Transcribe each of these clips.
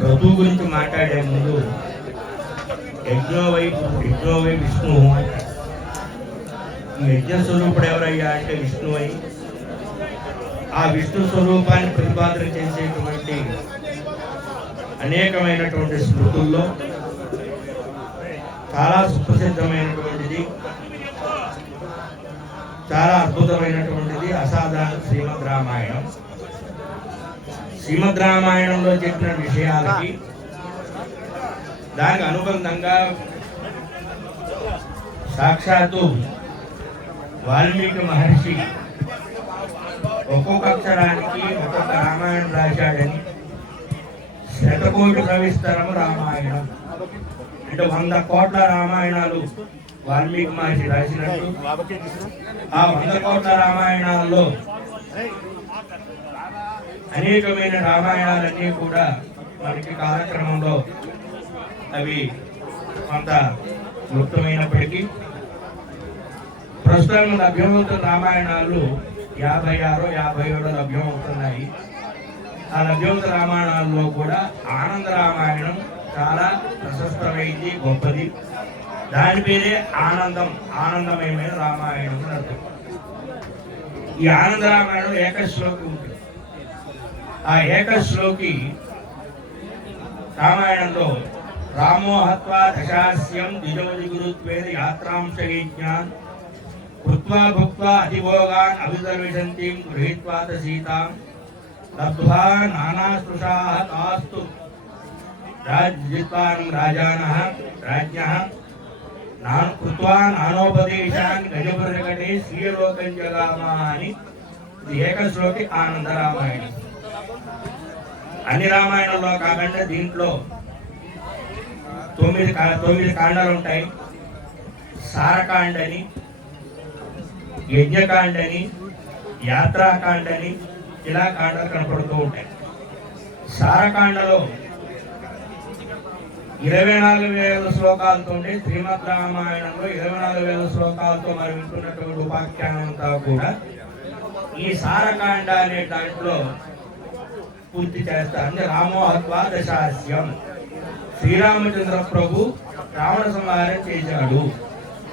క్రతువు గురించి మాట్లాడే ముందు యజ్ఞోవై విష్ణు అంటారు. యజ్ఞ స్వరూపుడు ఎవరయ్యా అంటే విష్ణువై, ఆ విష్ణు స్వరూపాన్ని ప్రతిపాదన చేసేటువంటి అనేకమైనటువంటి స్మృతుల్లో చాలా సుప్రసిద్ధమైనటువంటిది, చాలా అద్భుతమైనటువంటిది అసాధారణ శ్రీమద్ రామాయణం. శ్రీమద్ రామాయణంలో చెప్పిన విషయాలకి దానికి అనుబంధంగా సాక్షాత్తు వాల్మీకి మహర్షి ఒక్కొక్క అక్షరానికి ఒక్కొక్క రామాయణం రాశాడని, శతకోటి ప్రవిస్తరము రామాయణం అంటే 100 కోట్ల రామాయణాలు వాల్మీకి మహర్షి రాసినట్టు, ఆ 100 కోట్ల రామాయణాల్లో అనేకమైన రామాయణాలన్నీ కూడా మనకి కాలక్రమంలో అవి కొంత గుప్తమైనప్పటికీ ప్రస్తుతం లభ్యమవుతున్న రామాయణాలు 56-57 లభ్యమవుతున్నాయి. ఆ లభ్యమవుతున్న రామాయణాల్లో కూడా ఆనంద రామాయణం చాలా ప్రశస్తమైంది, గొప్పది. దాని పేరే ఆనందమయమైన రామాయణం అని అర్థం. ఈ ఆనంద రామాయణం ఏకశ్లోకి ఉంటుంది. ఆ ఏకశ్లోకి రామాయణంలో రామో హత్వా దశాస్యం ద్విజోజి గురుత్వేన యాత్రాంశయజ్ఞాన్ కృత్వా భుక్త్వా అతిభోగాన్ అభిదర్విషంతిం గృహీత్వా సీతాం లబ్ధ్వా నానాస్పృశాః తాస్తు రాజ్యత్వాన్ రాజానః రాజ్ఞః కృత్వా నానోపదేశాన్ గజపురకటే శ్రీలోకం జగామా అని ఏకశ్లోకి ఆనంద రామాయణం. అన్ని రామాయణంలో కాకుండా దీంట్లో 9 కాండాలు ఉంటాయి. సారకాండని, యజ్ఞకాండని, యాత్రాకాండని ఇలా కాండలు కనపడుతూ ఉంటాయి. సారకాండలో 24,000 శ్లోకాలతో ఉండే శ్రీమద్ రామాయణంలో 24,000 శ్లోకాలతో మనం వింటున్నటువంటి ఉపాఖ్యానం అంతా కూడా ఈ సారకాండ అనే దాంట్లో పూర్తి చేస్తారు. అంటే రామో హత్వా దశాస్యం, శ్రీరామచంద్ర ప్రభు రావణ సంహారం చేశాడు.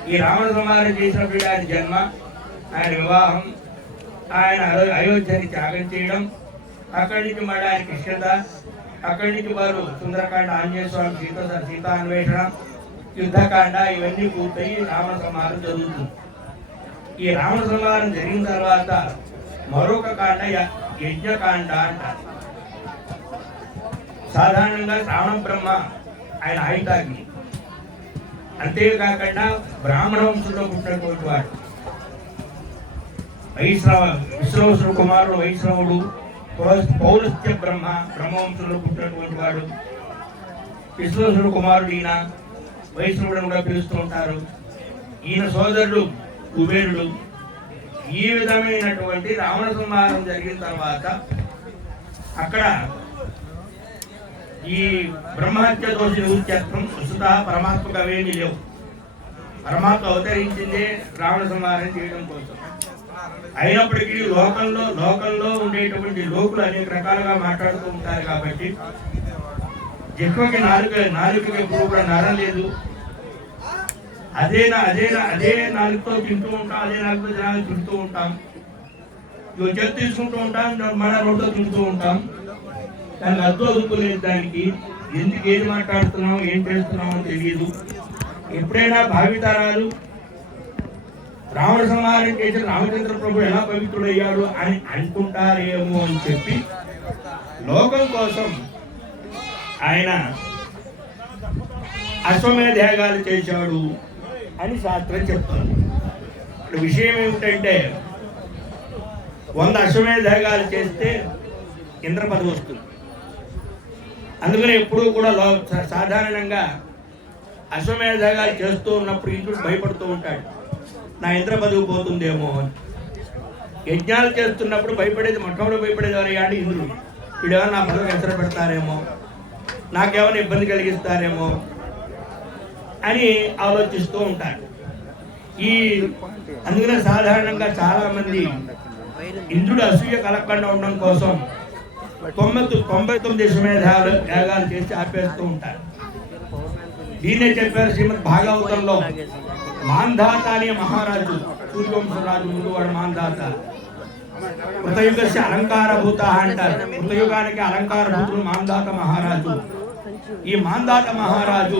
ఈ రావణ సంహారం చేసినప్పుడు ఆయన జన్మ, ఆయన వివాహం, ఆయన అయోధ్యని త్యాగం చేయడం, అక్కడి నుంచి మళ్ళీ ఆయన కృష్ణత, అక్కడి నుంచి వారు సుందరకాండ, ఆంజనేయ స్వామి సీతాన్వేషణ, యుద్ధకాండ ఇవన్నీ పూర్తయి రావణ సంహారం జరుగుతుంది. ఈ రావణ సంహారం జరిగిన తర్వాత మరొక కాండ యజ్ఞకాండ అంటారు. సాధారణంగా శ్రావణ బ్రహ్మ ఆయన ఆయుధాగ్ని, అంతేకాకుండా బ్రాహ్మణ వంశంలో పుట్టినటువంటి వాడు విశ్రవసుడు కుమారుడు వైష్ణవుడు, పౌరస్త్య బ్రహ్మవంశంలో పుట్టినటువంటి వాడు విశ్వసుడు కుమారుడు. ఈయన వైష్ణవుడు కూడా పిలుస్తూ ఉంటారు. ఈయన సోదరుడు కుబేరుడు. ఈ విధమైనటువంటి రావణ సంహారం జరిగిన తర్వాత అక్కడ ఈ బ్రహ్మహత్య దోష నివృత్త్యర్థం వస్తుత పరమాత్మకు అవేమీ లేవు. పరమాత్మ అవతరించిందే రావణ సంహారం చేయడం కోసం. అయినప్పటికీ లోకంలో ఉండేటువంటి లోకులు అనేక రకాలుగా మాట్లాడుతూ ఉంటారు కాబట్టి జిహ్వకి నాలుకకి ఎప్పుడు కూడా నరం లేదు. అదే నాలుగుతో తింటూ ఉంటాం, అదే నాలుగుతో జనాలు తింటూ ఉంటాం, చెత్త తీసుకుంటూ ఉంటాం, మన రోడ్తో తింటూ ఉంటాం. దానికి అర్థం అదుపులేదు. దానికి ఎందుకు ఏది మాట్లాడుతున్నాం, ఏం చేస్తున్నాం అని తెలియదు. ఎప్పుడైనా భావితరాలు రావణ సంహారం చేసిన రామచంద్ర ప్రభు ఎలా పవిత్రుడయ్యాడు అని అనుకుంటారేమో అని చెప్పి లోకం కోసం ఆయన అశ్వమేధయాగాలు చేశాడు అని శాస్త్రం చెప్తుంది. ఇక్కడ విషయం ఏమిటంటే 100 అశ్వమేధయాగాలు చేస్తే ఇంద్ర పదవి వస్తుంది. అందుకని ఎప్పుడూ కూడా సాధారణంగా అశ్వమేధయాగాలు చేస్తూ ఉన్నప్పుడు ఇంద్రుడు భయపడుతూ ఉంటాడు, నా ఇంద్ర పదవి పోతుందేమో అని. యజ్ఞాలు చేస్తున్నప్పుడు మొట్టమొదటి భయపడేది ఎవరయ్యా అంటే ఇంద్రుడు. వీడేమో నా పదవి ఎసర పెడతారేమో, నాకేమైనా ఇబ్బంది కలిగిస్తారేమో అని ఆలోచిస్తూ ఉంటారు. అందుకనే సాధారణంగా చాలా మంది ఇంద్రుడు అసూయ కలగకుండా ఉండడం కోసం 99 యాగాలు చేసి ఆపేస్తూ ఉంటారు. దీన్నే చెప్పారు శ్రీమద్ భాగవతంలో. మాంధాత అనే మహారాజు, సూర్యవంశరాజు ముందు వాడు మాంధాత. కృతయుగస్య అలంకారభూత అంటారు. కృతయుగానికి అలంకారభూతులు మాంధాత మహారాజు. ఈ మాంధాత మహారాజు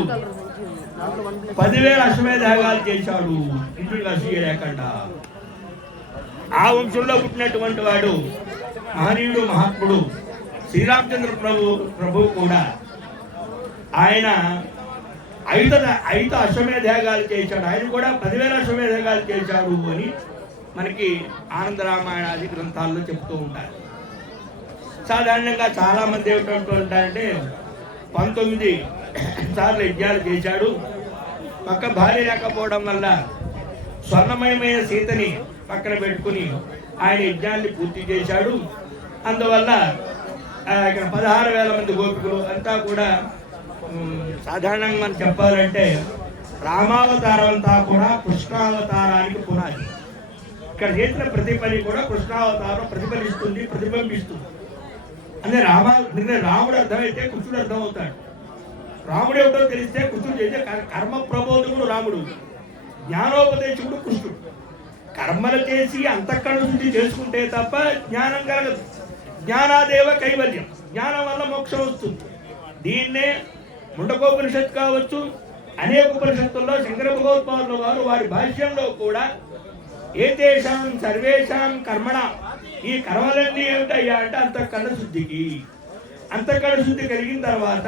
10,000 అశ్వమేధ యాగాలు చేశాడు, ఇంద్రుడికి అసూయ లేకుండా. ఆ వంశంలో పుట్టినటువంటి వాడు మహనీయుడు, మహాత్ముడు శ్రీరామచంద్ర ప్రభు కూడా. ఆయన 5 అశ్వమేధ యాగాలు చేశాడు. ఆయన కూడా 10,000 అశ్వమేధ యాగాలు చేశాడు అని మనకి ఆనంద రామాయణాది గ్రంథాల్లో చెప్తూ ఉంటారు. సాధారణంగా చాలా మంది ఏమిటంటూ ఉంటారంటే 19 సార్లు యజ్ఞాలు చేశాడు. పక్క భార్య లేకపోవడం వల్ల స్వర్ణమయమైన సీతని పక్కన పెట్టుకుని ఆయన యజ్ఞాన్ని పూర్తి చేశాడు. అందువల్ల ఇక్కడ 16,000 మంది గోపికులు అంతా కూడా. సాధారణంగా మనం చెప్పాలంటే రామావతారం అంతా కూడా కృష్ణావతారానికి పునాది. ఇక్కడ చేసిన ప్రతి పని కూడా కృష్ణావతారం ప్రతిఫలిస్తుంది, ప్రతిబింబిస్తుంది. అంటే రాముడు అర్థమైతే కృష్ణుడు అర్థం అవుతాడు. రాముడు ఏమిటో తెలిస్తే కృష్ణుడు చేసే కర్మ ప్రబోధకుడు రాముడు, జ్ఞానోపదేశకుడు కృష్ణుడు. కర్మలు చేసి అంతఃకరణ శుద్ధి చేసుకుంటే తప్ప జ్ఞానం కలగదు. జ్ఞానాదేవ కైవల్యం, జ్ఞానం వల్ల మోక్షం వస్తుంది. దీన్నే ముండకోపనిషత్తు కావచ్చు, అనేక ఉపనిషత్తుల్లో శంకర భగవత్పాదులు వారు వారి భాష్యంలో కూడా ఏతేషాం సర్వేషాం కర్మణ, ఈ కర్మలన్నీ ఏమిటయ్యా అంటే అంతఃకరణ శుద్ధికి. అంతఃకరణ శుద్ధి కలిగిన తర్వాత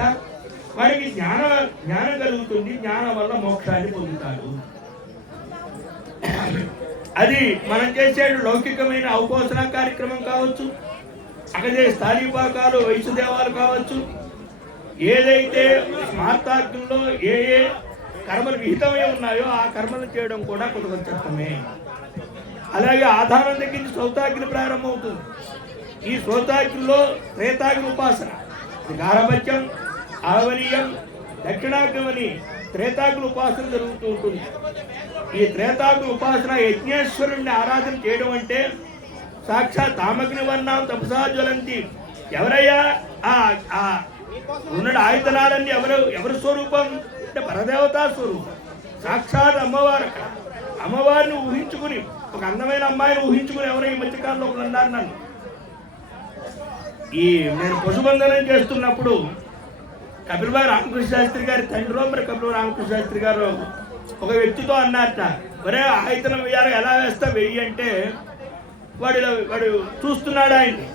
వారికి జ్ఞానం కలుగుతుంది. జ్ఞానం వల్ల మోక్షాన్ని పొందుతాడు. అది మనం చేసే లౌకికమైన ఔపోసన కార్యక్రమం కావచ్చు, అక్కడే స్థాళీపాకాలు, వైశ్యదేవాలు కావచ్చు, ఏదైతే స్మార్తాగ్నంలో ఏ కర్మలు విహితమై ఉన్నాయో ఆ కర్మలు చేయడం కూడా కుదరచమే. అలాగే ఆధారం దగ్గర శ్రోతాగ్ని ప్రారంభమవుతుంది. ఈ శ్రోతాగ్నిలో త్రేతాగ్ని ఉపాసన, గారభత్యం, ఆవనీయం, దక్షిణాగ్ని త్రేతాగ్ని ఉపాసన జరుగుతూ ఉంటుంది. ఈ త్రేతాగ్ని ఉపాసన యజ్ఞేశ్వరుణ్ణి ఆరాధన చేయడం అంటే సాక్షాత్ తామగ్ని వర్ణం తపసా జ్వలంతి. ఎవరయ్యా ఉన్న ఆయుధనాలన్నీ ఎవరి స్వరూపం అంటే పరదేవతా స్వరూపం, సాక్షాత్ అమ్మవారు. అక్కడ అమ్మవారిని ఊహించుకుని, ఒక అందమైన అమ్మాయిని ఊహించుకుని ఎవరో ఈ మధ్యకాలంలో ఒకరు అన్నారు నన్ను. నేను పశుబంధనం చేస్తున్నప్పుడు కపిలవారి రామకృష్ణ శాస్త్రి గారి తండ్రి, మరి కపిల రామకృష్ణ శాస్త్రి గారు ఒక వ్యక్తితో అన్నారట, ఒరే ఆయుధనం వేయాలి, ఎలా వేస్తా వెయ్యి అంటే వాడు చూస్తున్నాడు. ఆయన్ని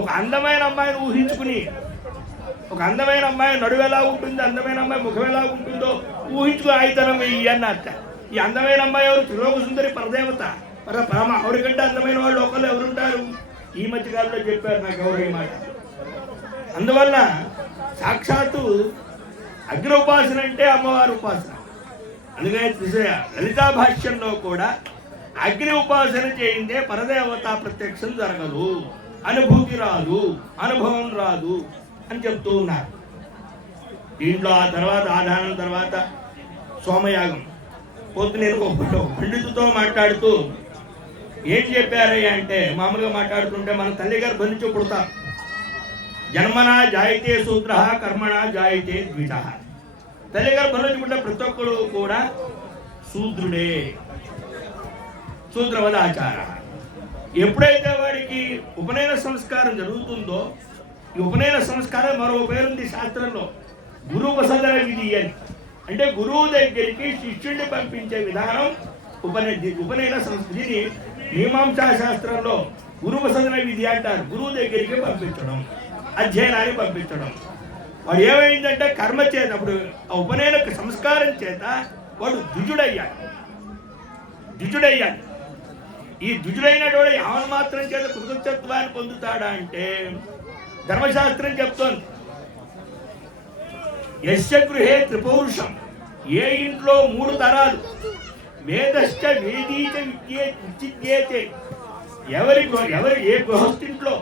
ఒక అందమైన అమ్మాయిని ఊహించుకుని, ఒక అందమైన అమ్మాయి నడువు ఎలా ఉంటుంది, అందమైన అమ్మాయి ముఖం ఎలా ఉంటుందో ఊహించుకుని ఆయుధనం వెయ్యి అన్నారట. ఈ అందమైన అమ్మాయి ఎవరు? త్రిలోక సుందరి పరదేవత. పరమ ఆవిడకంటే అందమైన వాళ్ళు ఒకళ్ళు ఎవరుంటారు? ఈ మధ్యకాలంలో చెప్పారు నాకు ఎవరు ఈ మాట. అందువల్ల సాక్షాత్తు అగ్ని ఉపాసన అంటే అమ్మవారి ఉపాసన. అందుకనే లలితా భాష్యంలో కూడా అగ్ని ఉపాసన చేయిందే పరదేవత ప్రత్యక్షం జరగదు, అనుభూతి రాదు, అనుభవం రాదు అని చెప్తూ ఉన్నారు. దీంట్లో ఆ తర్వాత ఆధారం తర్వాత సోమయాగం. పొద్దు నేను పండితుతో మాట్లాడుతూ ఏం చెప్పారయ్యా అంటే, మామూలుగా మాట్లాడుతుంటే మన తల్లిగారు బంధించి పుడతాం. జన్మనా జాయితే శూద్ర, కర్మణ జాయితే ద్విజ. తల్లిగారు బంధించి పుట్టిన ప్రతి ఒక్కడు కూడా శూద్రుడే, శూద్రవద ఆచార. ఎప్పుడైతే వాడికి ఉపనయన సంస్కారం జరుగుతుందో, ఈ ఉపనయన సంస్కారం మరో పేరుంది శాస్త్రంలో, గురువసదన విధి అని. అంటే గురువు దగ్గరికి శిష్యుడిని పంపించే విధానం ఉపనయన సంస్కృతిని మీమాంసా శాస్త్రంలో గురువసదన విధి అంటారు. గురువు దగ్గరికి పంపించడం, అధ్యయనాన్ని పంపించడం. వాడు ఏమైందంటే కర్మ చేత, అప్పుడు ఆ ఉపనయన సంస్కారం చేత వాడు ద్విజుడయ్యాడు. ఈ ద్విజుడైనటువంటి యావన్ మాత్రం చేత కృతజ్ఞత్వాన్ని పొందుతాడా అంటే ధర్మశాస్త్రం చెప్తోంది, యస్య గృహే త్రిపౌరుషం, ఏ ఇంట్లో 3 తరాలు, వేదశ్చ వేదీచ విద్యేతే, ఎవరి ఏ గృహస్థింట్లో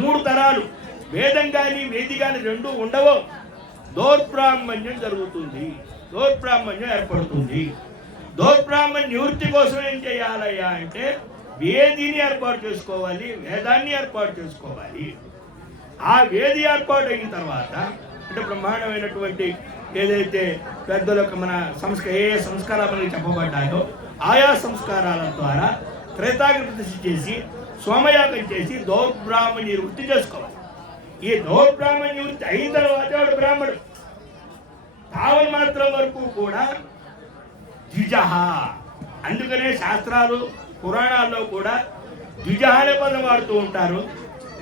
3 తరాలు వేదం కానీ వేది కానీ 2 ఉండవో దౌర్బ్రాహ్మణ్యం జరుగుతుంది, దౌర్బ్రాహ్మణ్యం ఏర్పడుతుంది. దౌర్బ్రాహ్మణ్య నివృత్తి కోసం ఏం చేయాలయ్యా అంటే వేదిని ఏర్పాటు చేసుకోవాలి, వేదాన్ని ఏర్పాటు చేసుకోవాలి. ఆ వేది ఏర్పాటు అయిన తర్వాత అంటే బ్రహ్మాండమైనటువంటి ఏదైతే పెద్దలకు మన ఏ సంస్కారాలు మనకి చెప్పబడ్డాయో ఆయా సంస్కారాల ద్వారా త్రేతాగ్ని ప్రతిష్ఠ చేసి సోమయాగం చేసి దౌర్బ్రాహ్మణ్య వృత్తి చేసుకోవాలి. ఈ దౌర్బ్రాహ్మణ్య వృత్తి అయిన తర్వాత వాడు బ్రాహ్మణుడు. తావన్ మాత్రం వరకు కూడా ద్విజహ. అందుకనే శాస్త్రాలు పురాణాల్లో కూడా ద్విజహ అనే పదం వాడుతూ ఉంటారు,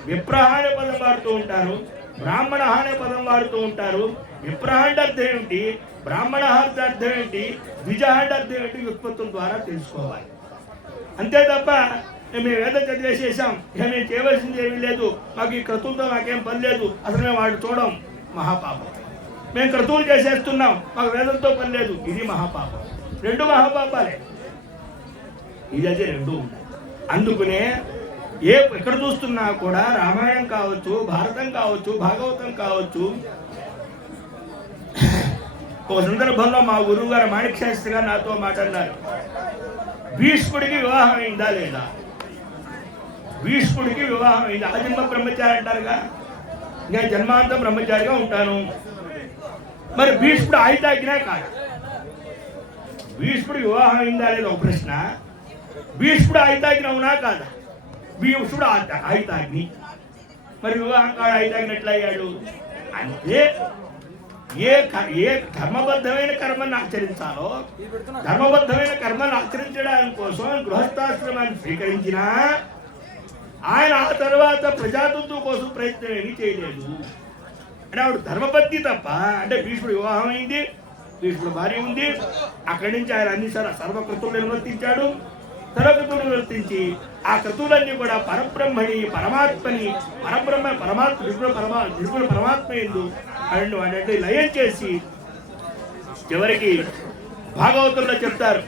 విప్రహ అనే పదం వాడుతూ ఉంటారు, బ్రాహ్మణ అనే పదం వాడుతూ ఉంటారు. విప్రహ అంటే అర్థం ఏమిటి, బ్రాహ్మణ అంటే అర్థం ఏంటి, ద్విజ అంటే అర్థం ఏంటి వ్యుత్పత్తుల ద్వారా తెలుసుకోవాలి. అంతే తప్ప మేము వేద చదివేసేసాం, ఇక మేము చేయవలసింది ఏమీ లేదు, మాకు ఈ క్రతువులతో నాకేం పని లేదు, అసలు మేము వాడు చూడం, మహాపాపం. మేము క్రతువులు చేసేస్తున్నాం, మాకు వేదంతో పని లేదు, ఇది మహాపాపం. రెండు మహాపాపాలే, ఇది అదే రెండు. అందుకనే ఎక్కడ చూస్తున్నా కూడా రామాయణం కావచ్చు, భారతం కావచ్చు, భాగవతం కావచ్చు. ఒక సందర్భంలో మా గురువు గారు మాణిక శాస్త్రి గారు నాతో మాట్లాడారు, భీష్ముడికి వివాహం అయిందా లేదా? భీష్ముడికి వివాహం అయింది. ఆజన్మ బ్రహ్మచారి అంటారుగా, నేను జన్మాంతం బ్రహ్మచారిగా ఉంటాను. మరి భీష్ముడు ఆయుధాగ్నే కాదు. భీష్ముడు వివాహం అయిందా లేదా ఒక ప్రశ్న. భీష్ముడు ఆయుధాగ్ని అవునా కాదా? భీష్ముడు ఆయుధాగ్ని, మరి వివాహం కాదు ఆయుధాగ్ని ఎట్లా అయ్యాడు అంటే ఏ ధర్మబద్ధమైన కర్మను ఆచరించాలో ధర్మబద్ధమైన కర్మను ఆచరించడానికి కోసం గృహస్థాశ్రమాన్ని స్వీకరించినా ఆయన ఆ తర్వాత ప్రజాతత్వం కోసం ప్రయత్నం ఏమీ చేయలేదు. అంటే ఆవిడ ధర్మపత్ని తప్ప. అంటే భీష్ముడు వివాహం అయింది, భీష్ముడు భార్య ఉంది, అక్కడి నుంచి ఆయన అన్ని సర్వకృతులు నిర్వర్తించాడు. సర్వకృతులు నిర్వర్తించి ఆ కృతువులన్నీ కూడా పరబ్రహ్మని పరమాత్మని నిర్గుణ పరమాత్మ ఎందు వాటి లయం చేసి చివరికి భాగవతంలో చెప్తారు,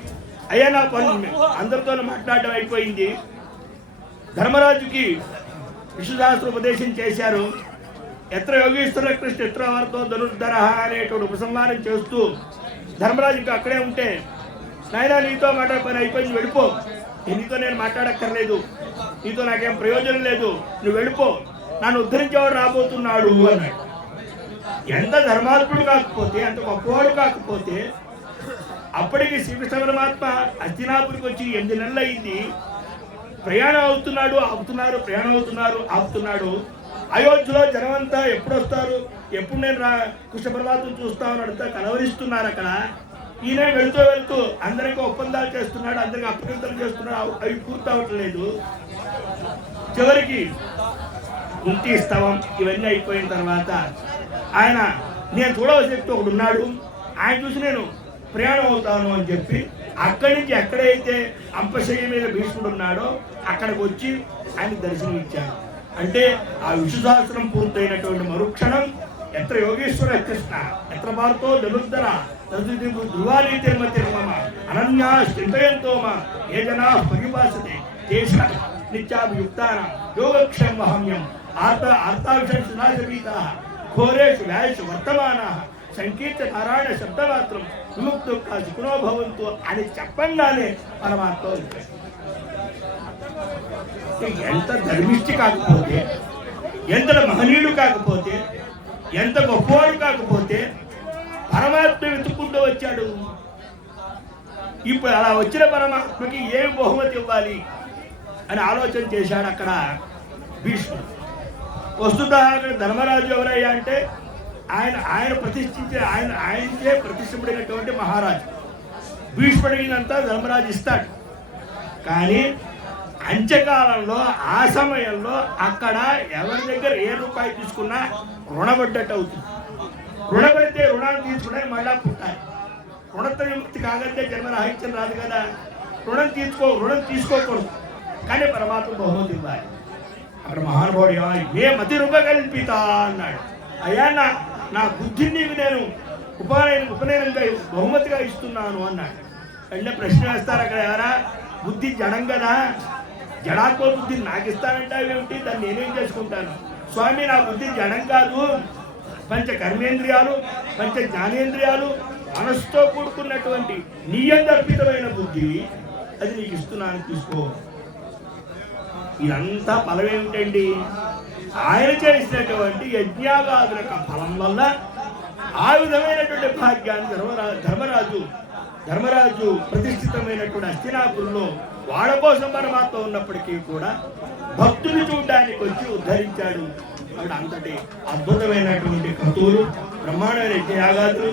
అయ్యా నా పని అందరితో మాట్లాడడం అయిపోయింది, ధర్మరాజుకి విష్ణుశాస్త్ర ఉపదేశం చేశారు, ఎత్ర యోగీశ్వర కృష్ణ ఎత్ర వారితో ధనుర్ధర అనేటువంటి ఉపసంహారం చేస్తూ ధర్మరాజు ఇంకా అక్కడే ఉంటే, నాయనా నీతో మాట్లాడే పని అయిపోయింది, వెళ్ళిపో, నీతో నేను మాట్లాడక్కర్లేదు, నీతో నాకేం ప్రయోజనం లేదు, నువ్వు వెళ్ళిపో, నన్ను ఉద్ధరించేవాడు రాబోతున్నాడు అన్నాడు. ఎంత ధర్మాత్ముడు కాకపోతే, ఎంత గొప్పవాడు కాకపోతే, అప్పటికి శ్రీకృష్ణ పరమాత్మ హస్తినాపురికి వచ్చి 8 నెలలు అయింది, ప్రయాణం అవుతున్నాడు, ఆపుతున్నాడు. అయోధ్యలో జనమంతా ఎప్పుడు వస్తారు, ఎప్పుడు నేను కృష్ణ పరమాత్మను చూస్తామని అడుగుతా కలవరిస్తున్నారు. అక్కడ ఈయన వెళ్తూ అందరికీ ఒప్పందాలు చేస్తున్నాడు, అందరికీ అప్పగింతలు చేస్తున్నాడు, అవి పూర్తి అవ్వట్లేదు. చివరికి కుంతి స్తవం ఇవన్నీ అయిపోయిన తర్వాత ఆయన నేను చూడవలసిన వ్యక్తి ఒకడు ఉన్నాడు, ఆయన చూసి నేను ప్రయాణం అవుతాను అని చెప్పి అక్కడి నుంచి ఎక్కడైతే అంపశయ్య మీద భీష్ముడు ఉన్నాడో అక్కడికి వచ్చి ఆయన దర్శనం ఇచ్చాడు. అంటే ఆ విష్ణుసహస్రం పూర్తయినటువంటి మరుక్షణం ఎత్ర యోగేశ్వర కృష్ణ ఎత్ర భారతో ధనుర్ధర ధ్రువాలీ తిరుమతిర్మమ అనన్యా చింతయంతో ఏ జనా పరిపాసతే దేశ నిత్యాభియుక్తాన యోగక్షేమ మహమ్యం ఆర్తావిషీత ఘోరేషు వ్యాయసు వర్తమానా సంకీర్త నారాయణ శబ్దమాత్రం విముక్త సుఖనో భవంతు అని చెప్పంగానే పరమాత్మ ఎంత ధర్మిష్టి కాకపోతే, ఎంత మహనీయుడు కాకపోతే, ఎంత గొప్పవాడు కాకపోతే పరమాత్మ వెతుక్కుంటూ వచ్చాడు. ఇప్పుడు అలా వచ్చిన పరమాత్మకి ఏం బహుమతి ఇవ్వాలి అని ఆలోచన చేశాడు అక్కడ భీష్ముడు. వస్తుతా అక్కడ ధర్మరాజు ఎవరయ్యా అంటే ఆయన ప్రతిష్ఠించే ఆయనకే ప్రతిష్ఠింపడినటువంటి మహారాజు. భీష్ముడినంతా ధర్మరాజు ఇస్తాడు. కానీ అంత్యకాలంలో ఆ సమయంలో అక్కడ ఎవరి దగ్గర ఏ రూపాయి తీసుకున్నా రుణపడ్డట్టు అవుతుంది. రుణపడితే రుణాలు తీసుకుని మళ్ళా పుట్టాలి. రుణత విముక్తి కాగలితే జన్మరాహిత్యం రాదు కదా. రుణం తీసుకోకూడదు, కానీ పరమాత్మ బహుమతి ఇవ్వాలి. అక్కడ మహానుభావుడు ఏ మతి రూపకల్పిత అన్నాడు, అయ్యా నా బుద్ధిని నీకు నేను ఉపనయనంగా బహుమతిగా ఇస్తున్నాను అన్నాడు. అంటే ప్రశ్న వేస్తారు అక్కడ, ఎవరా బుద్ధి జడం కదా, జడాత్మ బుద్ధిని నాకు ఇస్తానంటే ఏమిటి, దాన్ని నేనేం చేసుకుంటాను. స్వామి నా బుద్ధి జడం కాదు, పంచ కర్మేంద్రియాలు పంచ జ్ఞానేంద్రియాలు మనసుతో కూడుకున్నటువంటి నీయందర్పితమైన బుద్ధి, అది నీకు ఇస్తున్నాను, తీసుకో. ఇదంతా ఫలం ఏమిటండి? ఆయన చేసినటువంటి యజ్ఞాగాదుల యొక్క ఫలం వల్ల ఆ విధమైనటువంటి భాగ్యాన్ని ధర్మరాజు ప్రతిష్ఠితమైనటువంటి హస్తినాపురంలో వాళ్ళ కోసం పరమాత్మ ఉన్నప్పటికీ కూడా భక్తులు చూడడానికి వచ్చి ఉద్ధరించాడు. అక్కడ అంతటి అద్భుతమైనటువంటి క్రతువులు, బ్రహ్మాండమైన యజ్ఞయాగాదులు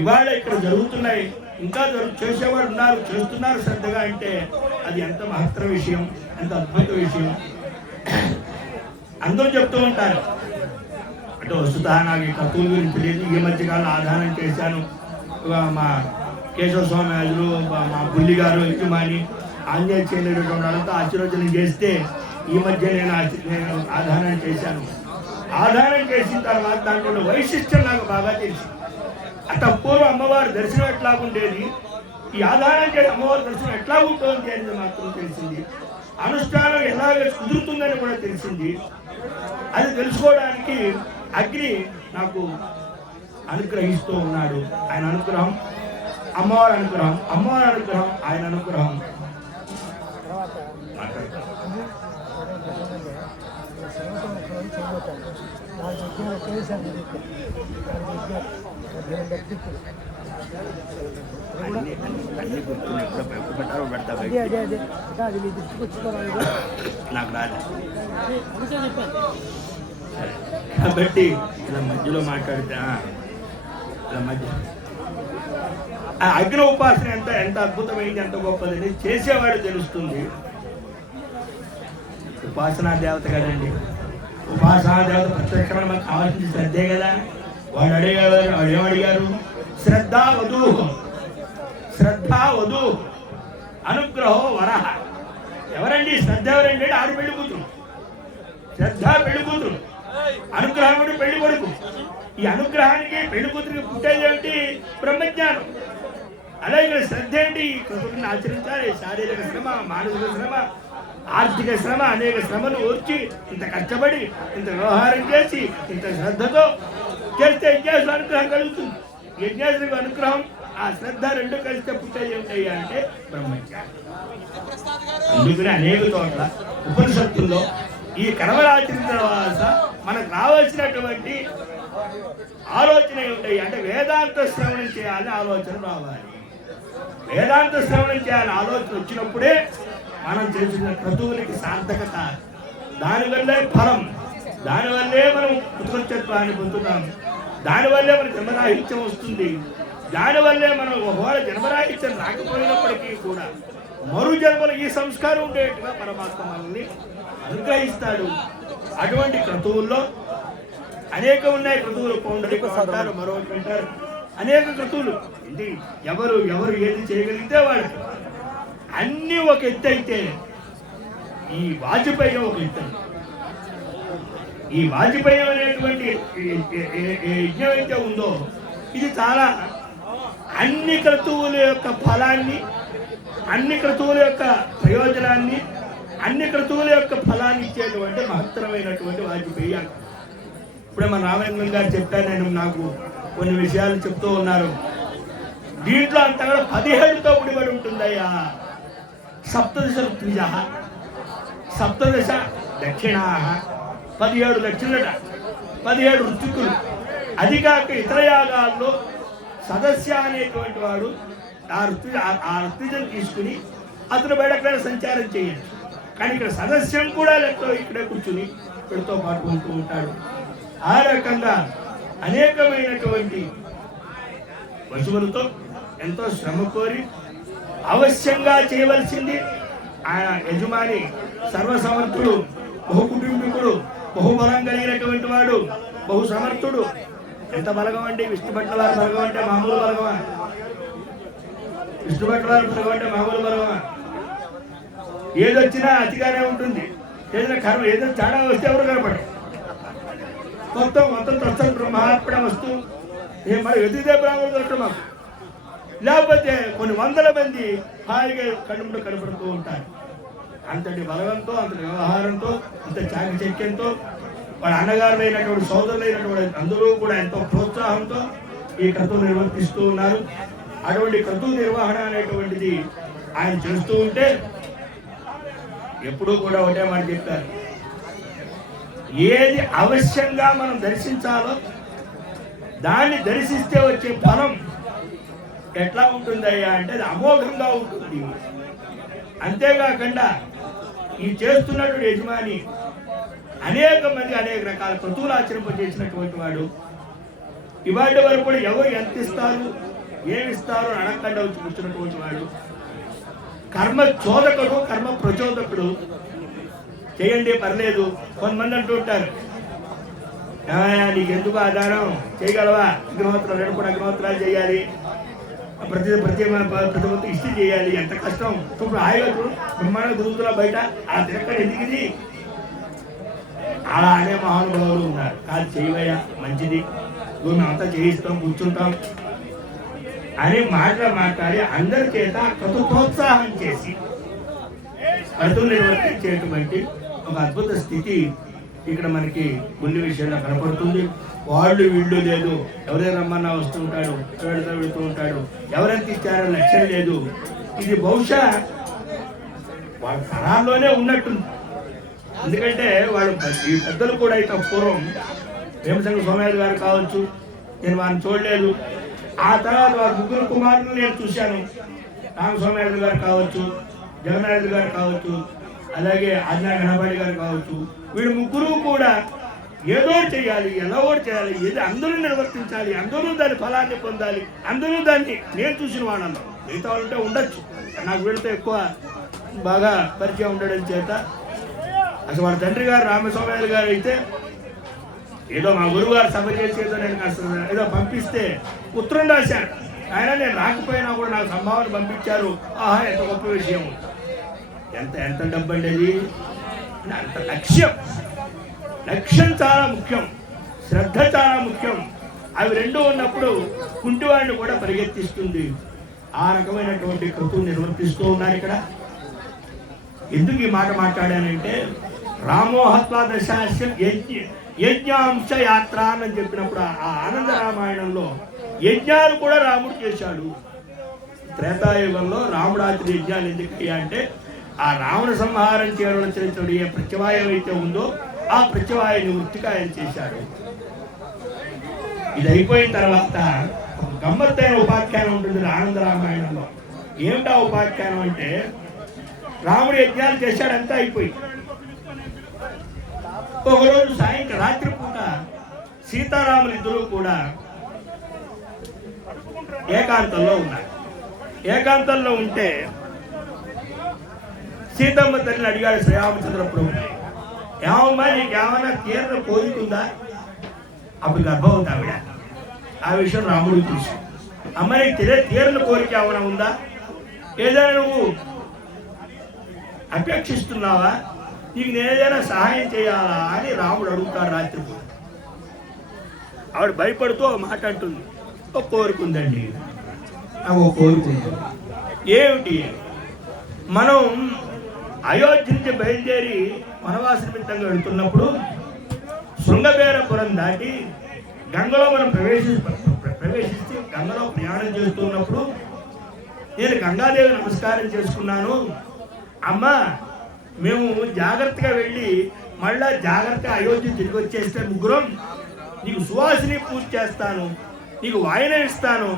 ఇవాళ ఇక్కడ జరుగుతున్నాయి. ఇంకా చేసేవాడు ఉన్నారు, చేస్తున్నారు శ్రద్ధగా. అంటే అది ఎంత మహత్తర విషయం, ఎంత అద్భుత విషయం. అందరూ చెప్తూ ఉంటారు. అంటే వస్తుతా నాకు ఈ కత్తుల గురించి లేదు. ఈ మధ్యకాలంలో ఆధానం చేశాను. మా కేశవ స్వామి రాజులు, మా బుల్లి గారు, యజమాని ఆంజనేయ చేయలేటువంటి వాళ్ళంతా ఆశీర్వచనం చేస్తే ఈ మధ్య నేను ఆధానం చేశాను. ఆధారం చేసిన తర్వాత దాంట్లో వైశిష్ట్యం నాకు బాగా తెలిసింది. అత పూర్వం అమ్మవారి దర్శనం ఎట్లాగుండేది, ఈ ఆధారం చేసి అమ్మవారి దర్శనం ఎట్లా ఉంటుంది అనేది మాత్రం తెలిసింది. అనుష్ఠానం ఎలాగ కుదురుతుందని కూడా తెలిసింది. అది తెలుసుకోవడానికి అగ్ని నాకు అనుగ్రహిస్తూ ఉన్నాడు. ఆయన అనుగ్రహం, అమ్మవారి అనుగ్రహం, అమ్మవారి అనుగ్రహం, ఆయన అనుగ్రహం. నాకు రాదు కాబట్టి ఇలా మధ్యలో మాట్లాడితే ఇలా మధ్య అగ్ని ఉపాసన ఎంత అద్భుతమైంది, ఎంత గొప్పదని చేసేవాడు తెలుస్తుంది. ఉపాసనా దేవత కదండి. ఉపాసనా దేవత ప్రత్యక్షమైన మనకు కావాల్సింది శ్రద్ధే కదా. వాడు ఏమడిగారు? శ్రద్ధావధు అనుగ్రహో వరహ. ఎవరండి శ్రద్ధ? ఎవరండి? ఆడు పెళ్లి కూతురు. శ్రద్ధ పెళ్లి కూతురు, అనుగ్రహం పెళ్లి కొడుకు. ఈ అనుగ్రహానికి పెళ్లి కూతురికి పుట్టేది ఏమిటి? బ్రహ్మజ్ఞానం. అలాగే శ్రద్ధ ఏంటి? కృతుడిని ఆచరించాలి. శారీరక శ్రమ, మానసిక శ్రమ, ఆర్థిక శ్రమ, అనేక శ్రమను ఓర్చి ఇంత కష్టపడి ఇంత వ్యవహారం చేసి ఇంత శ్రద్ధతో చేస్తే యజ్ఞాసుల అనుగ్రహం కలుగుతుంది. యజ్ఞాసులకు అనుగ్రహం, ఆ శ్రద్ధ రెండు కలిస్తే పుట్టేది ఏమిటయ్యా అంటే బ్రహ్మజ్ఞానం. అందుకని అనేక చోట్ల ఉపనిషత్తుల్లో ఈ కర్మలాచరించడం వల్ల మనకు రావాల్సినటువంటి ఆలోచన ఏమిటయ్యా అంటే వేదాంత శ్రవణం చేయాలని ఆలోచన రావాలి. వేదాంత శ్రవణం చేయాలని ఆలోచన వచ్చినప్పుడే మనం చేసిన క్రతువులకి సార్థకత, దానివల్లే ఫలం, దానివల్లే మనం ఉత్కృష్టత్వాన్ని పొందుతాం, దానివల్లే మన జన్మరాహిత్యం వస్తుంది, దానివల్లే మనం ఒకవేళ జన్మరాహిత్యం రాకపోయినప్పటికీ కూడా మరు జన్మలు ఈ సంస్కారం ఉండేట్టుగా పరమాత్మ మనల్ని అనుగ్రహిస్తాడు. అటువంటి క్రతువుల్లో అనేక ఉన్నాయి. క్రతువులు పౌండరికం అంటారు, మరొకటి అంటారు, అనేక క్రతువులు. ఇది ఎవరు ఏది చేయగలిగితే వాళ్ళకి అన్నీ ఒక ఎత్తు అయితే ఈ వాజపేయం ఒక ఎత్తు. ఈ వాజపేయం అనేటువంటి యజ్ఞం అయితే ఉందో ఇది చాలా అన్ని క్రతువుల యొక్క ఫలాన్ని, అన్ని క్రతువుల యొక్క ప్రయోజనాన్ని, అన్ని క్రతువుల యొక్క ఫలాన్ని ఇచ్చేటువంటి మహత్తరమైనటువంటి వాజపేయం. ఇప్పుడే మన రామలింగం గారు చెప్పారు, నేను నాకు కొన్ని విషయాలు చెప్తూ ఉన్నారు. దీంట్లో అంతా కూడా 17తో ముడిపడి ఉంటుందయ్యా. సప్తదశ ఋత్విజ, సప్తదశ దక్షిణా, 17 దక్షిణట, 17 ఋత్వికులు. అది కాక ఇతర యాగాల్లో సదస్య అనేటువంటి వాడు ఆ ఋత్విజను తీసుకుని అతను బయటకు సంచారం చేయాలి. కానీ ఇక్కడ సదస్యం కూడా లెక్కలో ఇక్కడే కూర్చుని వీడితో పాటు ఉంటూ ఉంటాడు. ఆ రకంగా అనేకమైనటువంటి వశువులతో ఎంతో శ్రమ కోరి అవశ్యంగా చేయవలసింది. ఆయన యజమాని సర్వసమర్థుడు, బహుకుటుంబికుడు, బహుబలం కలిగినటువంటి వాడు, బహు సమర్థుడు. ఎంత బలగం అండి! విష్ణుభట్ల వారి బలగం అంటే మామూలు బలగమా? విష్ణుభట్ల వారి బలగం అంటే మామూలు బలగమా? ఏదొచ్చినా అతిగానే ఉంటుంది. ఏదైనా కర్మ, ఏదైనా తేడా వస్తే ఎవరు కనపడరు. మొత్తం తత్సత్ మహాత్మ వస్తూ మరి ఎదిగితే బ్రాహ్మణులు దొరకడం మాకు. లేకపోతే కొన్ని వందల మంది హాయిగా కడుపులో కనపడుతూ ఉంటారు. అంతటి బలవంతో, అంతటి వ్యవహారంతో, అంత చాకచక్యంతో, వాళ్ళ అన్నగారులైనటువంటి సోదరులైనటువంటి అందరూ కూడా ఎంతో ప్రోత్సాహంతో ఈ క్రతువు నిర్వర్తిస్తూ ఉన్నారు. అటువంటి క్రతువు నిర్వహణ అనేటువంటిది ఆయన చేస్తూ ఉంటే ఎప్పుడూ కూడా ఒకటే మాట చెప్తారు, ఏది అవశ్యంగా మనం దర్శించాలో దాన్ని దర్శిస్తే వచ్చే ఫలం ఎట్లా ఉంటుందయ్యా అంటే అది అమోఘంగా ఉంటుంది. అంతేకాకుండా ఈ చేస్తున్నటువంటి యజమాని అనేక మంది అనేక రకాల క్రతువులు ఆచరింపజేసినటువంటి వాడు. ఇవాటి వరకు కూడా ఎవరు ఎంత ఇస్తారు ఏమిస్తారు అని అడగకుండా వచ్చి కూర్చున్నటువంటి వాడు. కర్మ చోదకుడు, కర్మ ప్రచోదకుడు. చేయండి పర్లేదు. కొంతమంది అంటూ ఉంటారు, నీకు ఎందుకు ఆధారం చేయగలవా, అగ్నిహోత్రాలు 2 అగ్నిహోత్రాలు చేయాలి, ప్రతి ఇష్టి చేయాలి, ఎంత కష్టం. ఇప్పుడు హాయిగా బ్రహ్మాండ దొరుకుతున్నా బయట ఆ తిరగడం ఎందుకు ఇది అలా అనే మహానుభావులు ఉన్నారు. కాదు చేయవయ్యా మంచిది, మేము అంతా చేయిస్తాం కూర్చుంటాం అని మాట్లాడి అందరి చేత ప్రోత్సాహం చేసి క్రతువు నిర్వర్తించేటువంటి ఒక అద్భుత స్థితి ఇక్కడ మనకి కొన్ని విషయంలో కనపడుతుంది. వాళ్ళు వీళ్ళు లేదు, ఎవరైనా రమ్మన్నా వస్తుంటాడు, వెళుతూ ఉంటాడు, ఎవరెంత ఇచ్చారో లక్ష్యం లేదు. ఇది బహుశా వాళ్ళ తరాల్లోనే ఉన్నట్టుంది. ఎందుకంటే వాళ్ళు ఈ పెద్దలు కూడా అయితే పూర్వం వేమసంగ సోమయాజు గారు కావచ్చు, నేను వారిని చూడలేదు. ఆ తర్వాత వారి 3 కుమారులు నేను చూశాను. రామ సోమయాజు గారు కావచ్చు, జగన్నాథుడు గారు కావచ్చు, అలాగే ఆజ్ఞా గణపాటి గారు కావచ్చు. వీళ్ళు 3 కూడా ఏదో చేయాలి, ఎలా చేయాలి, ఏదో అందరూ నిర్వర్తించాలి, అందరూ దాని ఫలాన్ని పొందాలి, అందరూ దాన్ని నేను చూసిన వాళ్ళలో. మిగతా వాళ్ళంటే ఉండొచ్చు, నాకు వీళ్ళతో ఎక్కువ బాగా పరిచయం ఉండడం చేత. అసలు వాళ్ళ తండ్రి గారు రామస్వామి గారు అయితే ఏదో మా గురువు గారు సభ చేసి ఏదో నేను ఏదో పంపిస్తే ఉత్తరం రాశాను. ఆయన నేను రాకపోయినా కూడా నాకు సంభావన పంపించారు. ఆహా, ఎంత గొప్ప విషయం. ఎంత డబ్బు అండి అది. అంత లక్ష్యం చాలా ముఖ్యం, శ్రద్ధ చాలా ముఖ్యం. అవి 2 ఉన్నప్పుడు కుంటివాడిని కూడా పరిగెత్తిస్తుంది. ఆ రకమైనటువంటి క్రతువు నిర్వర్తిస్తూ ఉన్నారు ఇక్కడ. ఎందుకు ఈ మాట మాట్లాడానంటే, రామోహత్వా దశాస్యం యజ్ఞాంశ యాత్ర అని చెప్పినప్పుడు ఆ ఆనంద రామాయణంలో యజ్ఞాలు కూడా రాముడు చేశాడు. త్రేతాయుగంలో రాముడాత్రి యజ్ఞాలు ఎందుకయ్యా అంటే, ఆ రావణ సంహారం చేయడం చరిత్రుడు ఏ ప్రత్యవాయం అయితే ఉందో ఆ ప్రత్యవాయ నివృత్తిగా ఆయన చేశాడు. ఇది అయిపోయిన తర్వాత గమ్మత్తైన ఉపాఖ్యానం ఉంటుంది ఆనంద రామాయణంలో. ఏమిటా ఉపాఖ్యానం అంటే, రాముడు యజ్ఞాలు చేశాడంతా అయిపోయి ఒకరోజు సాయంత్రం రాత్రి పూట సీతారాములు ఇద్దరు కూడా ఏకాంతంలో ఉన్నారు. ఏకాంతంలో ఉంటే సీతమ్మ తల్లిని అడిగాడు శ్రీరామచంద్ర ప్రభు, ఏమమ్మా నీకేమన్నా తీవ్ర కోరికుందా? అప్పుడు గర్భవతి ఆవిడ. ఆ విషయం రాముడు చూసి, అమ్మ నీకు తీవ్ర కోరిక ఏమైనా ఉందా, ఏదైనా నువ్వు అపేక్షిస్తున్నావా, నీకు నేనేదైనా సహాయం చేయాలా అని రాముడు అడుగుతాడు రాత్రిపూట. ఆవిడ భయపడుతూ ఒక మాట అంటుంది, ఒక కోరుకుందండి. ఒక కోరుకుంది ఏమిటి? మనం అయోధ్య నుంచి బయలుదేరి వనవాస నిమిత్తంగా వెళుతున్నప్పుడు శృంగబేరపురం దాటి గంగలో మనం ప్రవేశిస్తే గంగలో ప్రయాణం చేస్తున్నప్పుడు నేను గంగాదేవి నమస్కారం చేసుకున్నాను. అమ్మ, మేము జాగ్రత్తగా వెళ్ళి మళ్ళా జాగ్రత్తగా అయోధ్య తిరిగి వచ్చేస్తే ముగ్గురం నీకు సువాసిని పూజ చేస్తాను, నీకు వాయనం ఇస్తాను,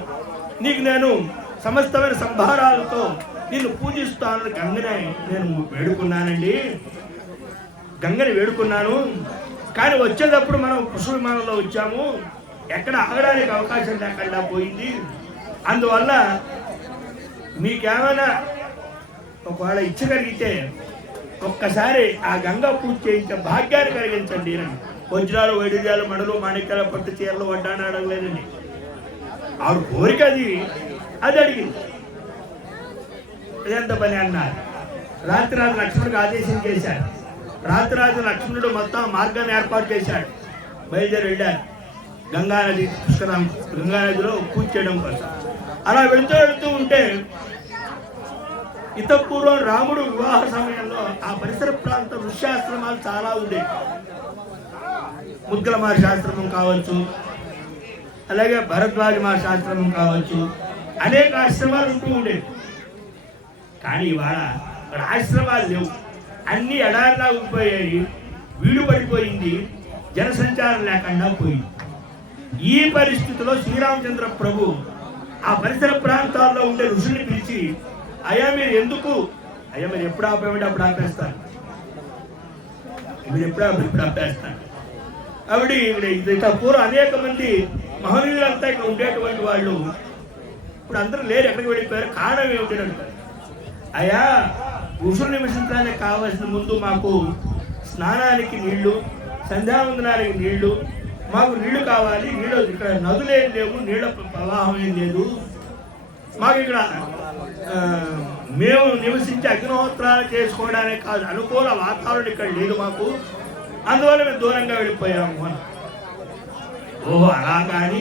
నీకు నేను సమస్తమైన సంభారాలతో నిన్ను పూజిస్తాను. గంగని నేను వేడుకున్నానండి, గంగని వేడుకున్నాను. కానీ వచ్చేటప్పుడు మనం పుష్ప విమానంలో వచ్చాము, ఎక్కడ ఆగడానికి అవకాశం లేకుండా పోయింది. అందువల్ల మీకేమైనా ఒకవేళ ఇచ్చగలిగితే ఒక్కసారి ఆ గంగా పూజ చేయించే భాగ్యాన్ని కలిగించండి. వజ్రాలు, వైడూర్యాలు, మడలు, మాణిక్యాల, పట్టు చీరలు వడ్డాను అడగలేదండి. ఆవిడ కోరిక అది అడిగింది. ఎంత పని అన్నారు. రాత్రి లక్ష్మణుడికి ఆదేశం చేశాడు. రాత్రి లక్ష్మణుడు మొత్తం మార్గాన్ని ఏర్పాటు చేశాడు. బయలుదేరి వెళ్ళారు గంగానది, గంగానదిలో పూజ చేయడం కోసం. అలా వెళుతూ ఉంటే ఇతపూర్వం రాముడు వివాహ సమయంలో ఆ పరిసర ప్రాంత ఋష్యాశ్రమాలు చాలా ఉండేవి. ముద్గల మహర్షి ఆశ్రమం కావచ్చు, అలాగే భరద్వాజ మహర్షి ఆశ్రమం కావచ్చు, అనేక ఆశ్రమాలు ఉంటూ ఉండేవి. కానీ ఇవాళ అక్కడ ఆశ్రమాలు లేవు, అన్ని ఎడారిలా ఉండిపోయాయి. వీడు పడిపోయింది, జనసంచారం లేకుండా పోయింది. ఈ పరిస్థితిలో శ్రీరామచంద్ర ప్రభు ఆ పరిసర ప్రాంతాల్లో ఉండే ఋషుల్ని పిలిచి, అయ్యా మీరు ఎందుకు, అయ్యా మీరు ఎప్పుడు ఆపేమంటే అప్పుడు ఆపేస్తాను, మీరు ఎప్పుడు ఆపేస్తాను. ఆవిడ ఇక్కడ పూర్వం అనేక మంది మహనీయులంతా ఇక్కడ ఉండేటువంటి వాళ్ళు ఇప్పుడు అందరూ లేరు, ఎక్కడికి వెళ్ళిపోయారు, కారణం ఏమిటి అంటారు. అయ్యా ఋషులు నివసించడానికి కావాల్సిన ముందు మాకు స్నానానికి నీళ్లు, సంధ్యావందనానికి నీళ్లు, మాకు నీళ్లు కావాలి, నీళ్ళు ఇక్కడ నదులు ఏం లేవు, నీళ్ళ ప్రవాహం ఏం లేదు, మాకు ఇక్కడ మేము నివసించి అగ్నిహోత్రాలు చేసుకోవడానికి కాదు అనుకూల వాతావరణం ఇక్కడ లేదు మాకు, అందువల్ల మేము దూరంగా వెళ్ళిపోయాము అని. ఓహో అలా కానీ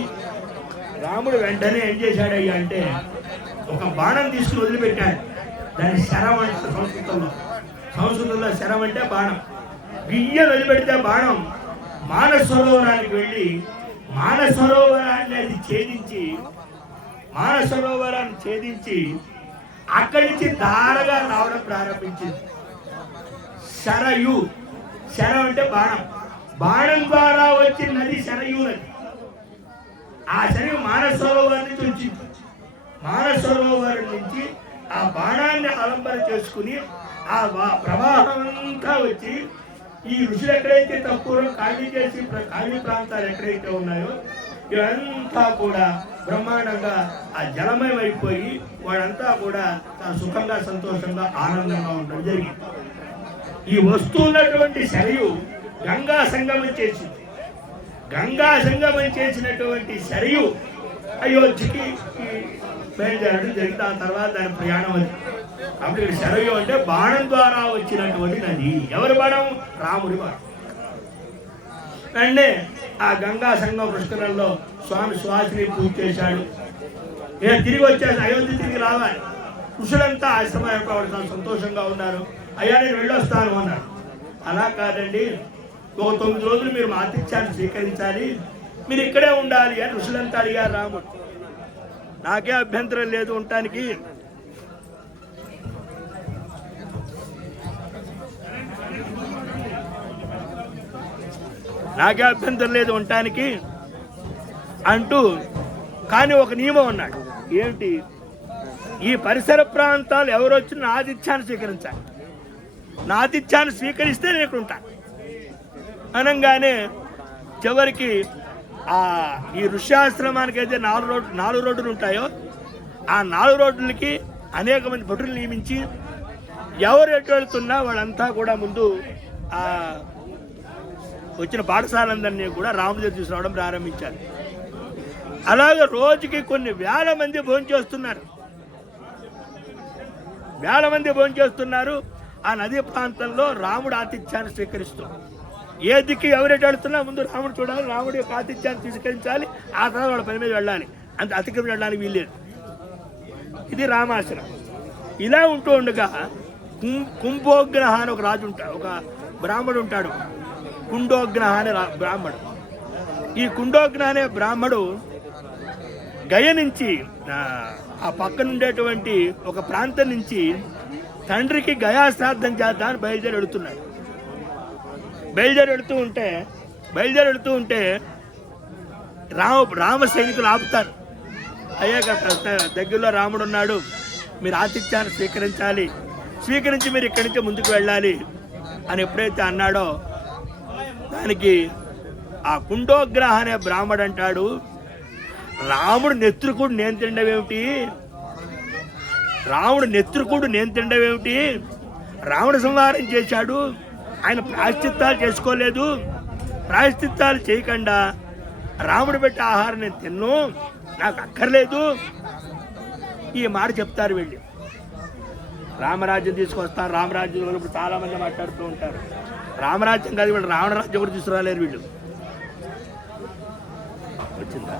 రాముడు వెంటనే ఏం చేశాడయ్యా అంటే ఒక బాణం తీసుకుని వదిలిపెట్టాడు. దాని శరం అంటే సంస్కృతంలో శరం అంటే బాణం. బియ్య వదిలిపెడితే బాణం మానస సరోవరానికి వెళ్ళి మానస సరోవరాన్ని ఛేదించి అక్కడి నుంచి ధారగా రావడం ప్రారంభించింది. శరం అంటే బాణం, బాణం ద్వారా వచ్చిన నది శరయు నది. ఆ శరయు మానస సరోవరం నుంచి వచ్చింది. మానస సరోవరం నుంచి ఆ బాణాన్ని ఆలంబన చేసుకుని ఆ ప్రవాహం అంతా వచ్చి ఈ ఋషులు ఎక్కడైతే తక్కువ ఖాళీ ప్రాంతాలు ఎక్కడైతే ఉన్నాయో ఇవంతా కూడా బ్రహ్మాండంగా ఆ జలమయం అయిపోయి వాడంతా కూడా చాలా సుఖంగా సంతోషంగా ఆనందంగా ఉండడం జరిగింది. ఈ వస్తున్నటువంటి శరయు గంగా సంగమం చేసింది. గంగా సంగమం చేసినటువంటి శరయు అయోధ్యకి బయలుదేరడం జరిగింది. ఆ తర్వాత దాని ప్రయాణం అది. అప్పుడు ఇక్కడ శరయు అంటే బాణం ద్వారా వచ్చినటువంటి నది. ఎవరి బాణం? రాముడి బాణం. అంటే ఆ గంగా సంగమ పుష్కరంలో స్వామి శ్వాసని పూజ చేశాడు. ఇక తిరిగి వచ్చేసి అయోధ్య తిరిగి రావాలి. ఋషులంతా ఆశ్రమం సంతోషంగా ఉన్నారు. అయ్యా నేను వెళ్ళొస్తాను అన్నాడు. అలా కాదండి, ఒక 9 రోజులు మీరు మా ఆతిథ్యాన్ని స్వీకరించాలి, మీరు ఇక్కడే ఉండాలి అని ఋషులంతా అడిగారు రాముడు. నాకే అభ్యంతరం లేదు ఉండటానికి. అంటూ కానీ ఒక నియమం అన్నాడు. ఏమిటి? ఈ పరిసర ప్రాంతాలు ఎవరు వచ్చి నా ఆతిథ్యాన్ని స్వీకరించాలి, నా ఆతిథ్యాన్ని స్వీకరిస్తే నేను ఇక్కడ ఉంటాను అనగానే చివరికి ఈ ఋష్యాశ్రమానికి అయితే 4 రోడ్డులు ఉంటాయో ఆ 4 రోడ్లకి అనేక మంది భటులు నియమించి ఎవరు ఎటు వెళ్తున్నా వాళ్ళంతా కూడా ముందు వచ్చిన పాఠశాలందరినీ కూడా రాముడి తీసుకురావడం ప్రారంభించారు. అలాగే రోజుకి కొన్ని వేల మంది భోంచేస్తున్నారు. ఆ నదీ ప్రాంతంలో రాముడు ఆతిథ్యాన్ని స్వీకరిస్తూ ఏ దిక్కు ఎవరెటు వెళ్తున్నా ముందు రాముడు చూడాలి, రాముడి యొక్క ఆతిథ్యాన్ని స్వీకరించాలి, ఆ తర్వాత వాళ్ళ పని మీద వెళ్ళాలి, అంత అతిక్రమం వెళ్ళడానికి వీల్లేదు. ఇది రామాశ్రమం. ఇలా ఉంటూ ఉండగా కుంభోగ్రహ అని ఒక రాజు ఉంటాడు, ఒక బ్రాహ్మడు ఉంటాడు. కుండోగ్రహ అనే బ్రాహ్మడు. ఈ కుండోగ్రహ అనే బ్రాహ్మడు గయ నుంచి ఆ పక్కన ఉండేటువంటి ఒక ప్రాంతం నుంచి తండ్రికి గయా శ్రాద్ధం చేద్దామని బయలుదేరెడుతూ ఉంటే రామ సైనికులు ఆపుతారు. అయ్యాక దగ్గరలో రాముడు ఉన్నాడు, మీరు ఆతిథ్యాన్ని స్వీకరించి మీరు ఇక్కడి నుంచి ముందుకు వెళ్ళాలి అని ఎప్పుడైతే అన్నాడో దానికి ఆ కుండోగ్రహ అనే బ్రాహ్మడు అంటాడు, రాముడు నెత్రుకుడు నేను తిండవేమిటి? రాముడు సంహారం చేశాడు, ఆయన ప్రాయశ్చిత్తాలు చేసుకోలేదు, ప్రాయశ్చిత్తాలు చేయకుండా రాముడు పెట్టే ఆహారం నేను తిన్ను, నాకు అక్కర్లేదు, ఈ మాట చెప్తారు. వెళ్ళి రామరాజ్యం తీసుకొస్తాను, రామరాజ్యం ఇప్పుడు చాలా మంది మాట్లాడుతూ ఉంటారు. రామరాజ్యం కాదు, వీళ్ళు రావణరాజ్యం కూడా తీసుకురాలేరు. వీళ్ళు వచ్చిందా?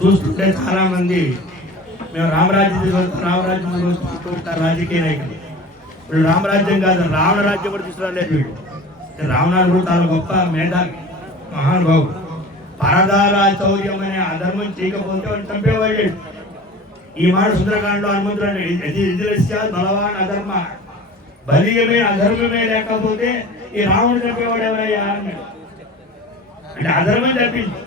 చూస్తుంటే చాలా మంది మేము రామరాజ్యం చూస్తూ ఉంటారు రాజకీయ నాయకులు. వీళ్ళు రామరాజ్యం కాదు, రావణ రాజ్యం కూడా తీసుకురాలేదు వీళ్ళు. రావణాలు కూడా చాలా గొప్ప మేధావి మహానుభావుడు. పరదారాచౌర్యం అనే అధర్మం చేయకపోతే వాళ్ళు చంపేవాళ్ళు. ఈ మాట సుందరకాండలో హనుమంతుడు బలవాన్ అధర్మ, బలీయమే అధర్మమే లేకపోతే ఈ రావణుడు చంపేవాడు ఎవరయ్యా అన్నాడు. అంటే అధర్మం చెప్పింది.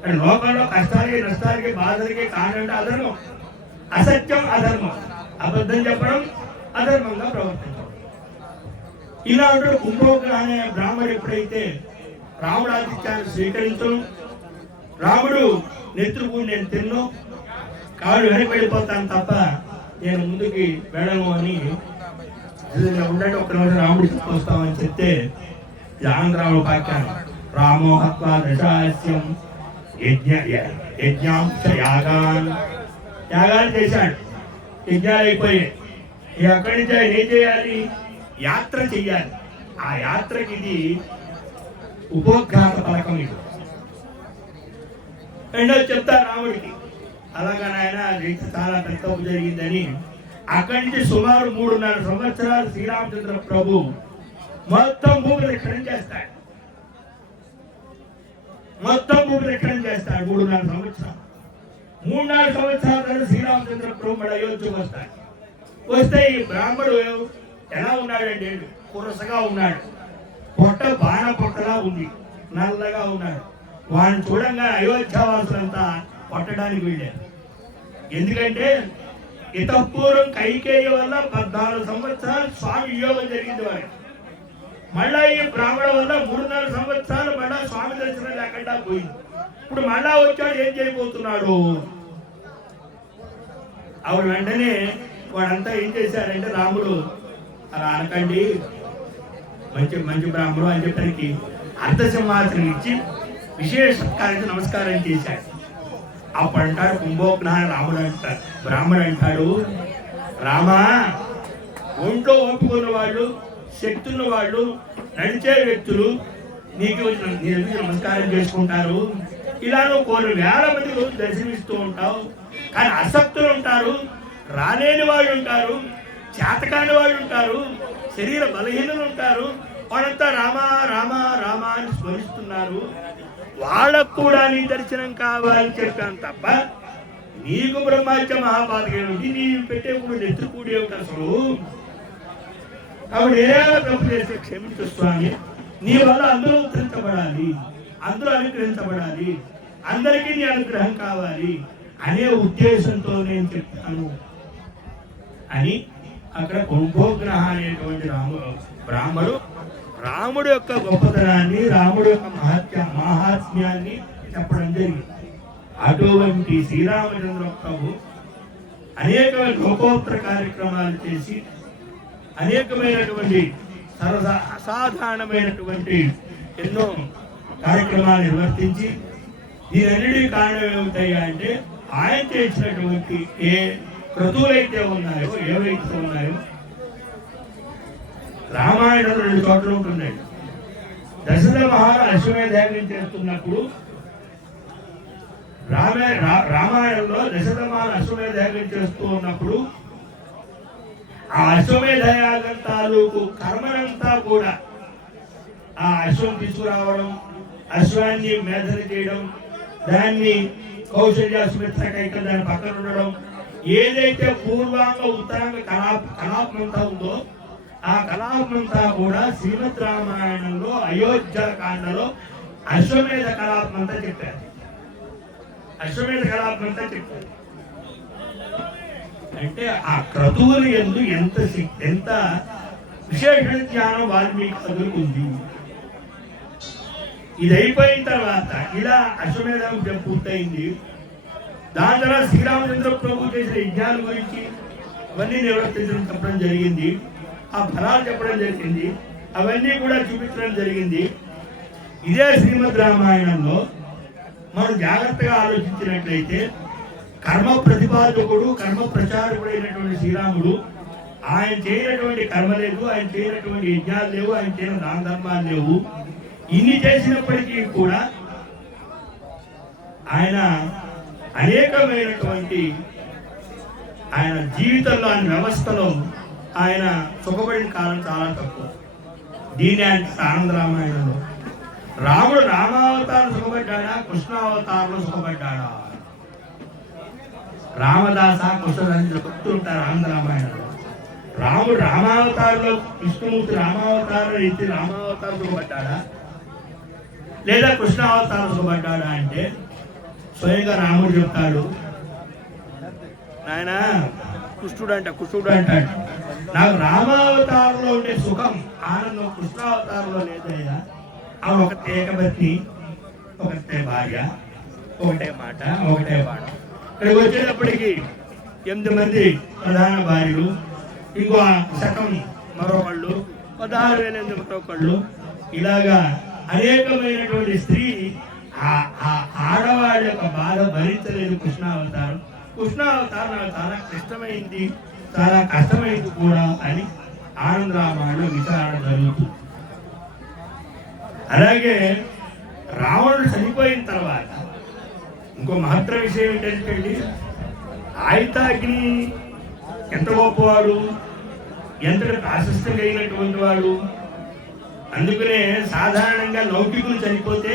అంటే లోకంలో కష్టాలకి నష్టాలకి బాధలకి కారణం అధర్మం. అసత్యం అధర్మం, అబద్ధం చెప్పడం అధర్మంగా ప్రవర్తించడం. ఇలా ఉంటాడు కుంభోగ్రహ అనే బ్రాహ్మడు. ఎప్పుడైతే రాముడు ఆతిథ్యాన్ని స్వీకరించను, రాముడు నెత్తురుకు నేను తిన్ను, కాళ్ళు వెనక్కి వెళ్ళిపోతాను తప్ప నేను ముందుకి వెళ్ళను అని ఉండండి ఒక్క రోజు రాముడికి వస్తామని చెప్తే ఆంధ్రావుడు పాఖ్యానం రామో హత్వా దశాస్యం యజ్ఞాంశ యాగాలు చేశాడు. యజ్ఞాలు అయిపోయాయి. అక్కడి నుంచి ఆయన ఏం చేయాలి? యాత్ర చెయ్యాలి. ఆ యాత్రకి ఇది ఉపోద్ఘాత పథకం. ఇది రెండో చెప్తా రాముడికి, అలాగా నాయన చాలా పెద్ద తప్పు జరిగిందని. అక్కడి నుంచి సుమారు 3.5 సంవత్సరాలు శ్రీరామచంద్ర ప్రభు మొత్తం భూమి రక్షణ చేస్తాడు. 3.5 సంవత్సరాలు. 3-4 సంవత్సరాల తర్వాత శ్రీరామచంద్ర ప్రభు మన అయోధ్యకు వస్తాడు. వస్తే ఈ బ్రాహ్మడు ఎలా ఉన్నాడంటే కురసగా ఉన్నాడు, పొట్ట బాణ పొట్టలా ఉంది, నల్లగా ఉన్నాడు. వాడిని చూడంగా అయోధ్యావాసులంతా కొట్టడానికి వెళ్ళారు. ఎందుకంటే ఇతపూర్వం కైకేయ వల్ల 14 సంవత్సరాలు స్వామి వియోగం జరిగింది వారికి. మళ్ళా ఈ బ్రాహ్మణ వల్ల 3-4 సంవత్సరాలు మళ్ళా స్వామి దర్శనం లేకుండా పోయింది. ఇప్పుడు మళ్ళా వచ్చాడు, ఏం చేయబోతున్నాడు? ఆవిడ వెంటనే వాడంతా ఏం చేశారంటే, రాముడు అలా అనకండి, మంచి బ్రాహ్మడు అని చెప్పడానికి అర్ధసింహాసనం ఇచ్చి విశేష సత్కారానికి నమస్కారం చేశాడు. అప్పుడు అంటాడు కుంభోగ్రహ రాముడు అంటాడు, బ్రాహ్మడు అంటాడు, రామా ఒంట్లో ఓపుకున్న వాళ్ళు, శక్తి ఉన్న వాళ్ళు, నడిచే వ్యక్తులు నీకు నమస్కారం చేసుకుంటారు. ఇలా నువ్వు కొన్ని వేల మంది రోజు దర్శనమిస్తూ ఉంటావు. కానీ అసక్తులు ఉంటారు, రాలేని వాళ్ళు ఉంటారు, చేతకాని వాళ్ళు ఉంటారు, శరీర బలహీనలు ఉంటారు. వాళ్ళంతా రామా రామా రామా అని స్మరిస్తున్నారు. వాళ్ళకు కూడా నీ దర్శనం కావాలని చెప్పాను తప్ప నీకు బ్రహ్మహత్య మహాపాతక ఏమిటి, నీ పెట్టేప్పుడు నెత్తుకూడి ఏమిటి అసలు? కాబట్టి ఏదైనా తప్పు చేస్తే క్షమించు స్వామి, నీ వల్ల అందరూ ఉద్ధరించబడాలి, అందరూ అనుగ్రహించబడాలి, అందరికీ నీ అనుగ్రహం కావాలి అనే ఉద్దేశంతో నేను చెప్తాను అని అక్కడ కుంభోగ్రహ అనేటువంటి బ్రాహ్మడు రాముడు యొక్క గొప్పతనాన్ని, రాముడు యొక్క మహాత్మ్యాన్ని చెప్పడం జరిగింది. అటువంటి శ్రీరామచంద్ర ప్రభు అనేక లోకోత్తర కార్యక్రమాలు చేసి అనేకమైనటువంటి అసాధారణమైనటువంటి ఎన్నో కార్యక్రమాలు నిర్వర్తించి దీనన్నిటి కారణం ఏమిటయ్యా అంటే ఆయన చేసినటువంటి ఏ క్రతువులైతే ఉన్నాయో, ఏవైతే ఉన్నాయో రామాయణంలో 2 చోట్ల ఉంటున్నాయి. దశరథ మహారాజు అశ్వమేధయాగం చేస్తున్నప్పుడు రామాయణంలో దశరథ మహారాజు అశ్వమేధయాగం చేస్తూ ఉన్నప్పుడు ఆ అశ్వమేధయాగం తాలూకు కర్మనంతా కూడా ఆ అశ్వం తీసుకురావడం, అశ్వాన్ని మేధన చేయడం, దాన్ని కౌశల్య సుమిత్ర కైకలు దాని పక్కన ఉండడం, ఏదైతే పూర్వాంగ ఉత్తరాంగ కలాపమంతా ఉందో ఆ కలాపమంతా కూడా శ్రీమద్ రామాయణంలో అయోధ్య కాండలో అశ్వమేధ కలాపమంతా చెప్పారు. అశ్వమేధ కలాపమంతా చెప్పారు. అంటే ఆ క్రతువులు ఎందు ఎంత విశేష జ్ఞానం వాల్మీకి ఉంది. ఇది అయిపోయిన తర్వాత ఇలా అశ్వమేధం పూర్తయింది. దాని తర్వాత శ్రీరామచంద్ర ప్రభు చేసిన యజ్ఞాల గురించి అవన్నీ నిర్వర్తించడం చెప్పడం జరిగింది. ఆ ఫలాలు చెప్పడం జరిగింది. అవన్నీ కూడా చూపించడం జరిగింది. ఇదే శ్రీమద్ రామాయణంలో మనం జాగ్రత్తగా ఆలోచించినట్లయితే కర్మ ప్రతిపాదకుడు, కర్మ ప్రచారకుడు అయినటువంటి శ్రీరాముడు ఆయన చేయనటువంటి కర్మ లేదు, ఆయన చేయనటువంటి యజ్ఞాలు లేవు, ఆయన చేయని దాన ధర్మాలు లేవు. ఇన్ని చేసినప్పటికీ కూడా ఆయన అనేకమైనటువంటి ఆయన జీవితంలో ఆయన వ్యవస్థలో ఆయన సుఖపడిన కాలం చాలా తక్కువ. దీన్ని అంటారు ఆనంద రామాయణంలో రాముడు రామావతారం సుఖపడ్డాడా, కృష్ణావతారంలో సుఖపడ్డాడా? రామదాస కృష్ణదాసు చెప్తుంటారు ఆనంద రామాయణంలో. రాముడు రామావతారంలో, విష్ణుమూర్తి రామావతారం ఎత్తి రామావతారం సుఖపడ్డాడా లేదా కృష్ణావతారం సుఖపడ్డాడా అంటే స్వయంగా రాముడు చెప్తాడు, నాయన కృష్ణుడు అంటాడు, నాకు రామావతారంలో ఉండే సుఖం ఆనందం కృష్ణావతారంలో లేదయ్యా. ఆ ఒకటే ఏకపత్ని, ఒకటే భార్య, ఒకటే మాట, ఒకటే పాట. ఇక్కడికి వచ్చేటప్పటికి 8 మంది ప్రధాన భార్యలు, ఇంకో శకం మరొకళ్ళు, 16,000 మరొకళ్ళు, ఇలాగా అనేకమైనటువంటి స్త్రీ ఆడవాళ్ళ యొక్క బాధ భరించలేదు కృష్ణావతారం. కృష్ణావతారం నాకు చాలా క్లిష్టమైంది, చాలా కష్టమైంది కూడా అని ఆనంద రామాయణంలో విచారణ జరుగుతుంది. అలాగే రావణుడు చనిపోయిన తర్వాత ఇంకో మహత్తర విషయం ఏంటంటే ఆయుతాగ్ని ఎంత గొప్పవాడు, ఎంత ప్రాశస్త్యం కలిగినటువంటి వాడు. అందుకనే సాధారణంగా లౌకికులు చనిపోతే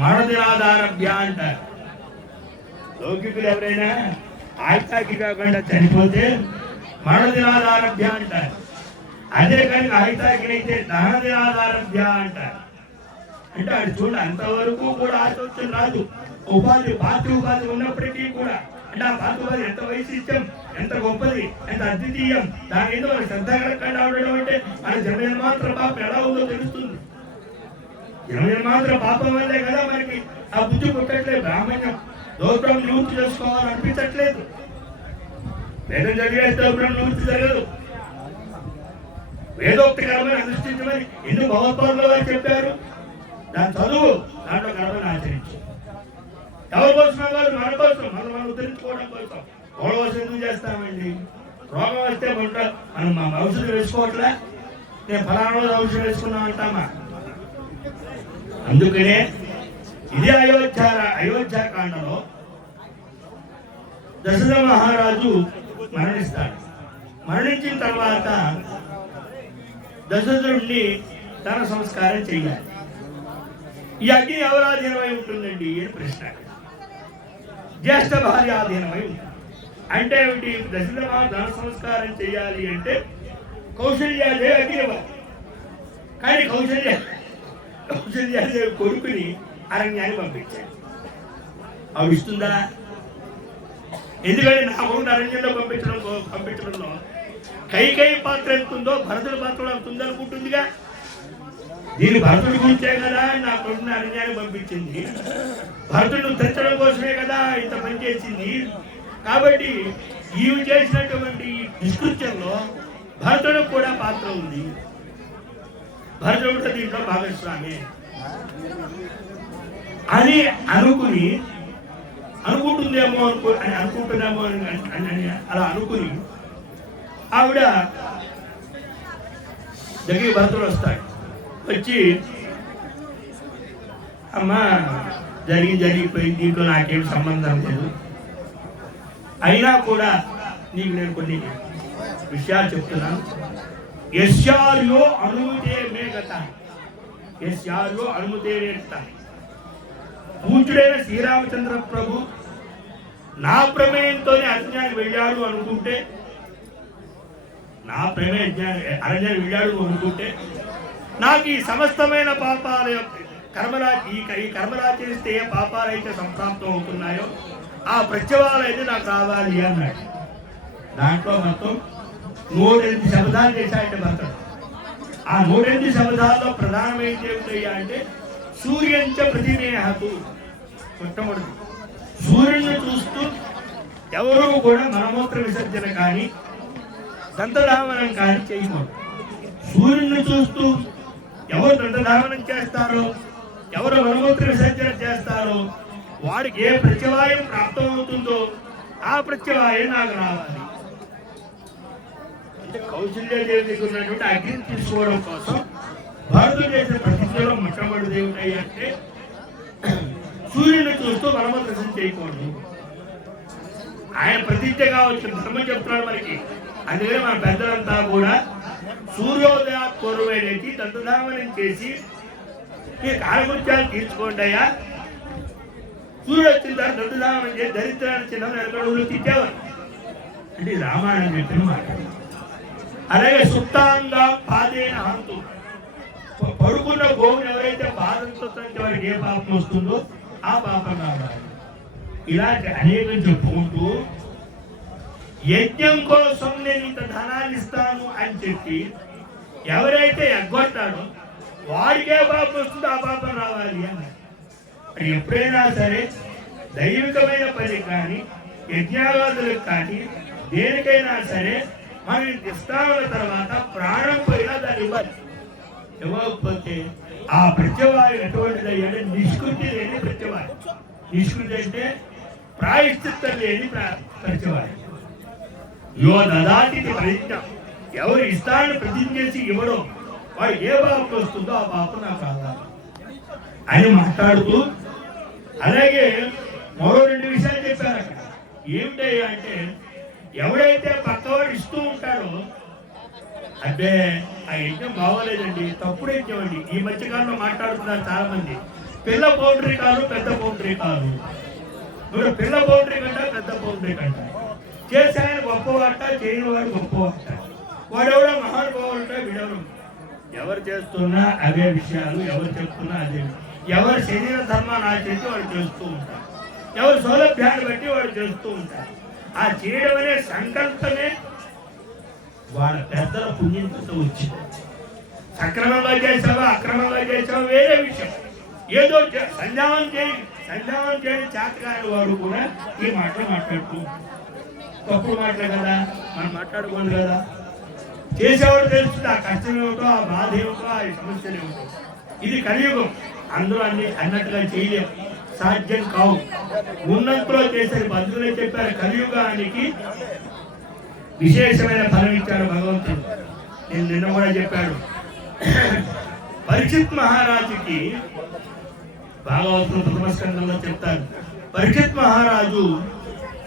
మరణదినాదారభ్య అంటారు. లౌకికులు ఎవరైనా ఆయుతాగ్ని కాకుండా చనిపోతే మరణదినాదారభ్య అంటారు. అదే కానీ ఆయుతాగ్ని అయితే దహనదినాదారభ్య అంటారు. అంటే అది చూడండి, అంతవరకు కూడా ఆలోచన రాదు. ఉపాధి పార్టీ ఉపాధి ఉన్నప్పటికీ కూడా అంటే ఆ పార్టీ ఉపాధి ఎంత వైశిష్ట్యం, ఎంత గొప్పది, ఎంత అద్వితీయం, దాని ఏదో మనకు శ్రద్ధ కలగకుండా ఉండడం అంటే మన జన్మజన్మాంతర పాపం ఎలా ఉందో తెలుస్తుంది. జన్మజన్మాంతర పాపం వల్లే కదా మనకి ఆ బుద్ధి పుట్టట్లేదు, బ్రాహ్మణ్యం దౌర్భ్రం నివృత్తి చేసుకోవాలని అనిపించట్లేదు. వేదం చదివే దౌర్భ్రం నివృత్తి జరగదు. వేదోక్తికరమైన అనుష్ఠించమని ఎందుకు భగవత్పాదుల వారు చెప్పారు? దాని చదువు, దాంట్లో కర్మని ఆచరించు. ఎవరి కోసం వారు మన కోసం, మనం ఉద్ధరించుకోవడం కోసం. గొడవసం ఎందుకు చేస్తామండి? రోగం వస్తే మనం మా ఔషధం వేసుకోవట్లే, నేను ఫలానా రోజు ఔషధం వేసుకున్నాం అంటామా? అందుకనే ఇదే అయోధ్యాకాండలో దశరథ మహారాజు మరణిస్తాడు. మరణించిన తర్వాత దశరథుడిని తన సంస్కారం చేయాలి. ఈ అగ్ని ఎవరాధీనమై ఉంటుందండి అని ప్రశ్న. జ్యేష్ఠ భార్య ఆధీనమై ఉంటుంది. అంటే ఏమిటి? దశరథ ధన సంస్కారం చేయాలి అంటే కౌశల్యాదేవి అగ్నివ్వాలి. కానీ కౌశల్యాదేవి కొడుకుని అరణ్యాన్ని పంపించాడు. అవి ఇస్తుందా? ఎందుకంటే నా కొడుకు అరణ్యంలో పంపించడంలో కైకేయి పాత్ర ఎంతుందో భరతుడి పాత్ర ఎంత అనుకుంటుందిగా. దీని భరతుడి గురించే కదా నా కొడుకుని అరణ్యాన్ని పంపించింది, భరతుడు తెచ్చడం కోసమే కదా ఇంత పని చేసింది. కాబట్టి ఈవి చేసినటువంటి డిస్క్రిప్షన్లో భరతుడికి కూడా పాత్ర ఉంది, భరతుడు దీంట్లో భాగస్వామి అని అనుకుంటుందేమో అనుకుంటున్నామో అని అలా అనుకుని ఆవిడ దగ్గర భరతుడు వస్తాడు. వచ్చి అమ్మా జరిగిపోయింది, దీంట్లో నాకేం సంబంధం లేదు, అయినా కూడా నీకు నేను కొన్ని విషయాలు చెప్తున్నాను. యస్యార్యో అనుమతే మే గత, యస్యార్యో అనుమతే గత. పూజ్యుడైన శ్రీరామచంద్ర ప్రభు నా ప్రమేయంతోనే అరణ్యానికి వెళ్ళాడు అనుకుంటే, నా ప్రమేయ అరణ్యానికి వెళ్ళాడు అనుకుంటే నాకు ఈ సమస్తమైన పాపాల ఈ కర్మరాచరిస్తే ఏ పాపాలు అయితే సంప్రాప్తం అవుతున్నాయో ఆ ప్రత్యవాలు అయితే నాకు రావాలి అన్నాడు. దాంట్లో మొత్తం 108 శబ్దాలు చేశాయంటే భర్తడు. ఆ 108 శబ్దాల్లో ప్రధానమైనది ఏమిటయ్యా అంటే సూర్యంచ ప్రతినేహతు. మొట్టమొదటి సూర్యుని చూస్తూ ఎవరు కూడా మలమూత్ర విసర్జన కానీ దంతధావనం కానీ చేయకూడదు. సూర్యుని చూస్తూ ఎవరు దంతధావనం చేస్తారో, ఎవరు మలమూత్ర విసర్జన చేస్తారో వాడికి ఏ ప్రత్యవాయం ప్రాప్తమవుతుందో ఆ ప్రత్యవాయం నాకు రావాలి. అంటే కౌశల్యాదేవి దగ్గర ఉన్నటువంటి అగ్ని తీసుకోవడం కోసం భరతుడు చేసిన ప్రతిజ్ఞలో మొట్టమొదటి ఏమిటంటే సూర్యుడిని చూస్తూ బలమదర్శనం చేయకూడదు. ఆయన ప్రతిజ్ఞగా వచ్చిన ధర్మం చెప్తున్నాడు మనకి. అందుకని మన పెద్దలంతా కూడా సూర్యోదయ పూర్వమే లేచి దండధామనం చేసి ఈ కాలకృత్యాలు తీర్చుకోండి అయ్యా. సూర్యుడు వచ్చిన తర్వాత దండధామనం చేసి దరిద్రాన్ని చిన్న నెలకొడుగులు తిట్టేవారు. అంటే రామాయణం చెప్పిన మాట. అలాగే సుప్తాంగా పాదేన హంతు, పడుకున్న గోవుని ఎవరైతే బాధతో వారికి ఏ పాపం వస్తుందో ఆ పాపం రావాలి. ఇలాంటి అనేకం చెప్పుకుంటూ యజ్ఞం కోసం నేను ఇంత ధనాన్ని ఇస్తాను అని చెప్పి ఎవరైతే ఎగ్గొట్టాడో వాడికే పాపం వస్తుందో ఆ పాపం రావాలి అని. ఎప్పుడైనా సరే దైవికమైన పని కానీ యజ్ఞాగాదులకు కానీ దేనికైనా సరే మనం ఇస్తామన్న తర్వాత ప్రాణం పోయినా దాన్ని ఇవ్వాలి. ఇవ్వకపోతే ఆ ప్రత్యవాయు ఎటువంటిది అంటే నిష్కృతి లేని ప్రత్యవాయు. నిష్కృతి అంటే ప్రాయశ్చిత్తం లేని ప్రత్యవాయు. యో దదాతి ప్రతిజ్ఞ, ఎవరు ఇస్తారని ప్రతిజ్ఞ చేసి ఇవ్వడం వాడు ఏ పాపం వస్తుందో ఆ పాపం నాకు కావాలి అని మాట్లాడుతూ, అలాగే మరో 2 విషయాలు చెప్పారు అక్కడ. ఏమిటయ్యా అంటే ఎవడైతే పక్కవాడు ఇస్తూ ఉంటాడో అంటే ఆ యజ్ఞం బాగోలేదండి, తప్పుడు యజ్ఞం అండి. ఈ మధ్యకాలంలో మాట్లాడుతున్నారు చాలా మంది. పిల్ల పౌండరీ కాదు, పెద్ద పౌండరీ కాదు. మీరు పిల్ల పౌండరీ కంట, పెద్ద పౌండరీ కంట. చేసి ఆయన గొప్పవాట, చేయని వాడు గొప్పవాట. వాడెవడో మహానుభావులంట, వీడెవరు. ఎవరు చేస్తున్నా అవే విషయాలు, ఎవరు చెప్తున్నా అదే. ఎవరు శరీర ధర్మాన్ని ఆచరించి వాడు చేస్తూ ఉంటారు. ఎవరు సౌలభ్యాన్ని బట్టి వాడు చేస్తూ ఉంటారు. ఆ చేయడం అనే సంకల్పమే వాళ్ళ పెద్దల పుణ్యంతో వచ్చింది. సక్రమంగా చేసావా అక్రమంగా చేసావా వేరే విషయం. ఏదో సంధ్యావనం చేయని చేతకాని వాడు కూడా ఈ మాటలు మాట్లాడుతూ తప్పుడు మాటలే కదా, మనం మాట్లాడుకోండి కదా. చేసేవాడు తెలుస్తుంది ఆ కష్టం ఏమిటో, ఆ బాధ ఏమిటో, ఆ సమస్యలు ఏమిటో. ఇది కలియుగం. అందరూ అన్నట్టుగా చేయలేము, సాధ్యం కావు. ఉన్నంతలో చేసే బంధువులే చెప్పారు. కలియుగానికి విశేషమైన ఫలం ఇచ్చాడు భగవంతుడు. నేను నిన్న కూడా చెప్పాడు. పరీక్షిత్ మహారాజుకి భాగవతులు ప్రథమ స్కంధంలో చెప్తారు. పరీక్షిత్ మహారాజు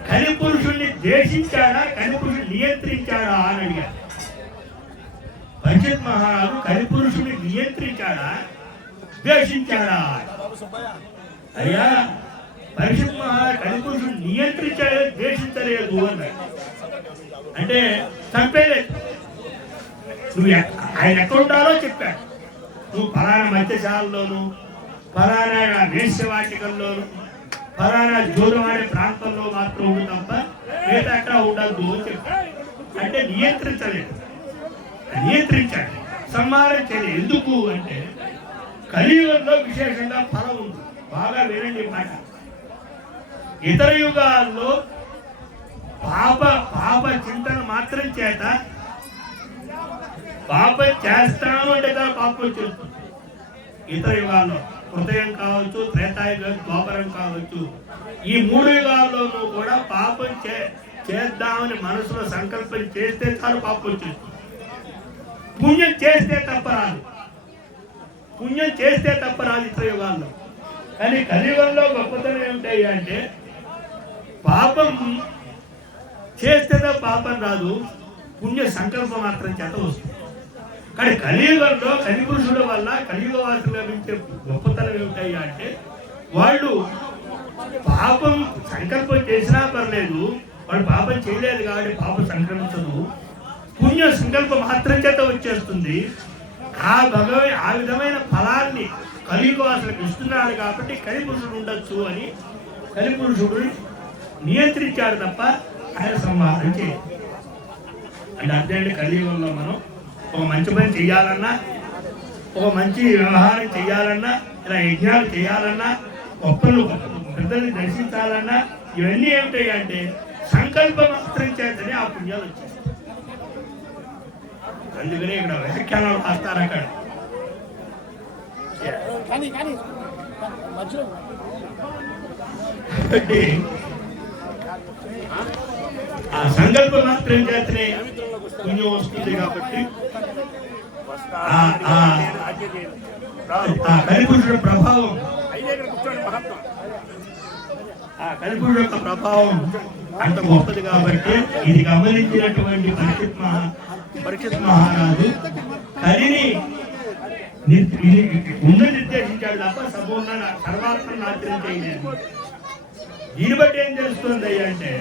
కలిపురుషుణ్ణి ద్వేషించాడా, కలిపురుషుని నియంత్రించాడా అని అడిగారు. పరీక్షిత్ మహారాజు కలిపురుషుని నియంత్రించాడా, ద్వేషించాడా? అయ్యా, పరీక్షిత్ మహారాజు కలిపురుషుని నియంత్రించాడే, ద్వేషించలేదు అన్నాడు. అంటే చంపేలేదు. నువ్వు ఆయన ఎక్కడ ఉండాలో చెప్పాడు. నువ్వు ఫలానా మత్స్యశాలలోను, ఫలానా వేశ్యవాటికల్లోను, ఫలానా జూదవాడే ప్రాంతంలో మాత్రం ఉంది తప్ప మిగతా ఎక్కడ ఉండద్దు అని చెప్పాడు. అంటే నియంత్రించలేదు, నియంత్రించాడు, సంహారం చేయలేదు. ఎందుకు అంటే కలియుగంలో విశేషంగా ఫలం ఉంది. బాగా వినండి మాట. ఇతర యుగాల్లో పాప చింతన మాత్రం చేత పాపం చేస్తాము అంటే కదా పాపం వచ్చేస్తుంది. ఇతర యుగాల్లో హృదయం కావచ్చు, త్రేతాయుగం, ద్వాపరం కావచ్చు, ఈ 3 యుగాల్లోనూ కూడా పాపం చేద్దామని మనసులో సంకల్పం చేస్తే చాలు పాపం వచ్చేస్తుంది. పుణ్యం చేస్తే తప్పరాదు, పుణ్యం చేస్తే తప్పరాదు ఇతర యుగాల్లో. కానీ కలియుగంలో గొప్పతనం ఏమిటాయి అంటే పాపం చేస్తే పాపం రాదు, పుణ్య సంకల్పం మాత్రం చేత వస్తుంది. కానీ కలియుగంలో కలిపురుషుల వల్ల కలియుగ వాసులు లభించే గొప్పతనం ఏమిటాయి అంటే వాళ్ళు పాపం సంకల్పం చేసినా పర్లేదు, వాళ్ళు పాపం చేయలేదు కాబట్టి పాపం సంక్రమించదు, పుణ్య సంకల్పం మాత్రం చేత వచ్చేస్తుంది. ఆ విధమైన ఫలాన్ని కలియుగ వాసులకు ఇస్తున్నాడు కాబట్టి కలిపురుషుడు ఉండొచ్చు అని కలిపురుషుడు నియంత్రించాడు తప్ప ఆయన సంహారం చేయదు. అంటే అర్థం కలియుగంలో మనం ఒక మంచి పని చేయాలన్నా, ఒక మంచి వ్యవహారం చేయాలన్నా, ఇలా యజ్ఞాలు చేయాలన్నా, గొప్పలు పెద్దల్ని దర్శించాలన్నా ఇవన్నీ ఏమిటాయి అంటే సంకల్ప మాత్రం చేతనే ఆ పుణ్యాలు వచ్చేస్తాయి. అందుకనే ఇక్కడ వ్యాఖ్యానాలు రాస్తారు. అక్కడ ఆ సంకల్ప మాత్రం చేతనే పుణ్యం వస్తుంది. కాబట్టి ఆ కలిపురుషుల ప్రభావం ఆ కలిపురుడు యొక్క ప్రభావం అంత గొప్పది కాబట్టి ఇది గమనించినటువంటి పరీక్షిత్ మహారాజు కలిని ముందు నిర్దేశించాడు తప్ప సంపూర్ణ సర్వాత్మను నాశనం చేయలేదు. దీన్ని బట్టి ఏం తెలుస్తుంది అంటే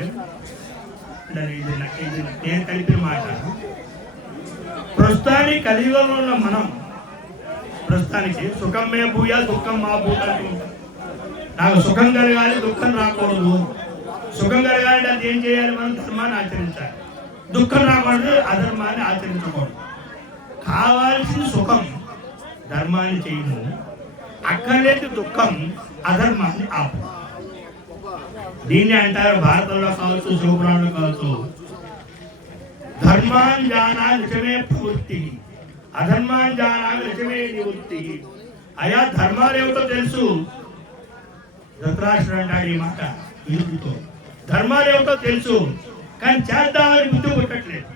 ఇది నేను కలిపిన మాట. ప్రస్తుతానికి కలియుగంలో ఉన్న మనం ప్రస్తుతానికి సుఖం మే భూయా దుఃఖం మా భూతాలు. నాకు సుఖం కలగాలి, దుఃఖం రాకూడదు. సుఖం కలగాలంటే అది ఏం చేయాలి? మనం ధర్మాన్ని ఆచరించాలి. దుఃఖం రాకూడదు, అధర్మాన్ని ఆచరించకూడదు. కావాల్సిన సుఖం ధర్మాన్ని చేయను, అక్కర్లేదు దుఃఖం అధర్మాన్ని ఆపు. దీన్ని అంటారు భారతంలో కావచ్చు, శివపురాణంలో కావచ్చు, ధర్మాన్ జానా నిజమే ప్రవృత్తి, అధర్మాన్ జానా నిజమే నివృత్తి. అయా ధర్మాలు ఏమిటో తెలుసు. ధృతరాష్ట్రుడు అంటాడు ఈ మాట విలుపుతో. ధర్మాలు ఏమిటో తెలుసు కానీ చేద్దామని బుద్ధి పుట్టట్లేదు.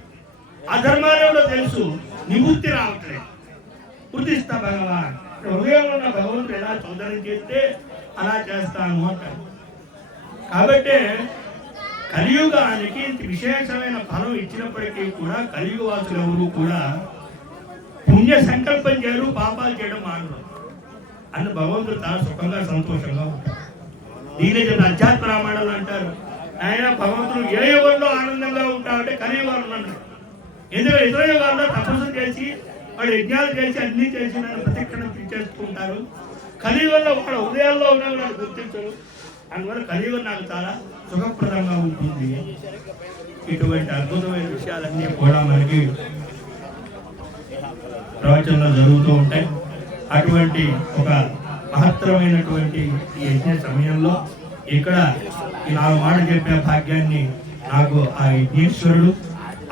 అధర్మాలు ఏమిటో తెలుసు, నివృత్తి రావట్లేదు. వృద్ధిస్తా భగవాన్. హృదయంలో ఉన్న భగవంతుడు ఎలా చౌదరం చేస్తే అలా చేస్తాను అంటాడు. కాబట్టి కలియుగానికి విశేషమైన ఫలం ఇచ్చినప్పటికీ కూడా కలియుగ వాసులు ఎవరు కూడా పుణ్య సంకల్పం చేయరు, పాపాలు చేయడం మానరు. అని భగవంతుడు చాలా సుఖంగా సంతోషంగా ఉంటాడు. దీని అధ్యాత్మ రామాయణాలు అంటారు, ఆయన భగవంతుడు ఏ యుగంలో ఆనందంగా ఉంటాడంటే కలియుగంలో అన్నాడు. ఎందుకంటే ఇతర యుగాల్లో తపస్సు చేసి వాళ్ళు యజ్ఞాలు చేసి అన్ని చేసి నన్ను ప్రతిక్షణం చేస్తుంటారు. కలియుగంలో వాళ్ళ హృదయాల్లో ఉన్న వాళ్ళు గుర్తించరు. అందువల్ల కలియుగం నాకు చాలా సుఖప్రదంగా ఉంటుంది. ఇటువంటి అద్భుతమైన విషయాలన్నీ కూడా మనకి ప్రవచనంలో జరుగుతూ ఉంటాయి. అటువంటి ఒక మహత్తరమైనటువంటి ఈ యజ్ఞ సమయంలో ఇక్కడ ఈ 4 మాటలు చెప్పే భాగ్యాన్ని నాకు ఆ యజ్ఞేశ్వరుడు,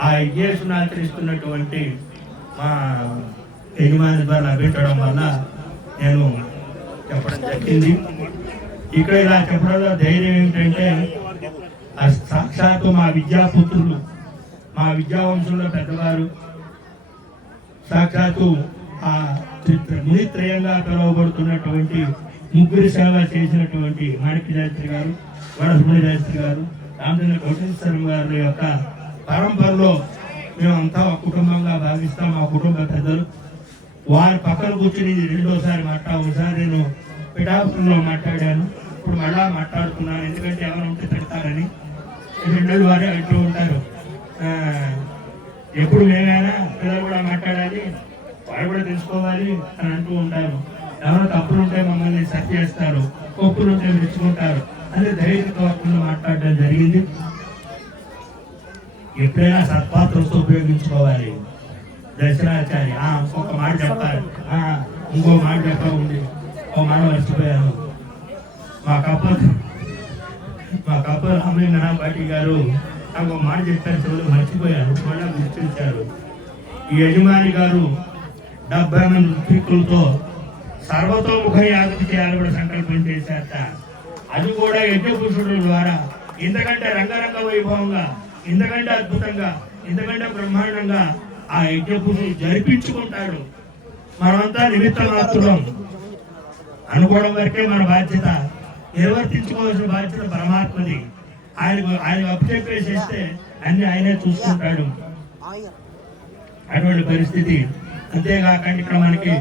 ఆ యజ్ఞేశ్వరుని ఆచరిస్తున్నటువంటి మా యజమాని ద్వారా లభించడం వల్ల నేను చెప్పడం జరిగింది. ఇక్కడ ఇలా చెప్పడంలో ధైర్యం ఏంటంటే సాక్షాత్తు మా విద్యాపుత్రులు, మా విద్యావంశంలో పెద్దవారు, సాక్షాత్తు ఆ మునిత్రయంగా పిలువబడుతున్నటువంటి ముగ్గురు సేవ చేసినటువంటి మాణిక్య శాస్త్రి గారు, వడసుమణి శాస్త్రి గారు, రామచంద్ర కోటేశ్వరం గారి యొక్క పరంపరలో మేమంతా ఒక కుటుంబంగా భావిస్తాం. మా కుటుంబ పెద్దలు వారి పక్కన కూర్చుని రెండోసారి ఒకసారి నేను పిఠాపురంలో మాట్లాడాను, ఇప్పుడు మళ్ళా మాట్లాడుతున్నాను. ఎందుకంటే ఎవరు ఉంటే తిడతారని. 2 వారే అంటూ ఉంటారు, ఎప్పుడు మేమైనా పిల్లలు కూడా మాట్లాడాలి, వారు కూడా తెలుసుకోవాలి అని అంటూ ఉంటారు. ఎవరు తప్పులు ఉంటే మమ్మల్ని సరి చేస్తారు, ఒప్పులు ఉంటే మెచ్చుకుంటారు. అదే ధైర్యంతో మాట్లాడడం జరిగింది. ఎప్పుడైనా సత్పాత్రతో ఉపయోగించుకోవాలి. దర్శనాచార్య ఇంకొక మాట చెప్పాలి, ఇంకో మాట చెప్పా ఉంది, ఒక మాట మర్చిపోయాను. మా కప్ప రామలింగ పాటి గారు నాకు ఒక మాట చెప్పారు, చెవులు మర్చిపోయారు, మళ్ళీ గుర్తించారు. ఈ యజమాని గారు 70 మంది ఋత్వికులతో సర్వతోముఖ యాగం చేయాలని కూడా సంకల్పం చేశారట. అది కూడా యజ్ఞపురుషుడు ద్వారా ఇంతకంటే రంగరంగ వైభవంగా, ఇంతకంటే అద్భుతంగా, ఇంతకంటే బ్రహ్మాండంగా ఆ యజ్ఞపురుషుడు జరిపించుకుంటాడు. మనమంతా నిమిత్త మాత్రం అనుకోవడం వరకే మన బాధ్యత. నిర్వర్తించుకోవాల్సిన బాధ్యత పరమాత్మది. ఆయన అప్పచెప్పేసేస్తే అన్ని ఆయనే చూసుకుంటాడు. అటువంటి పరిస్థితి. అంతేకాకుండా ఇక్కడ మనకి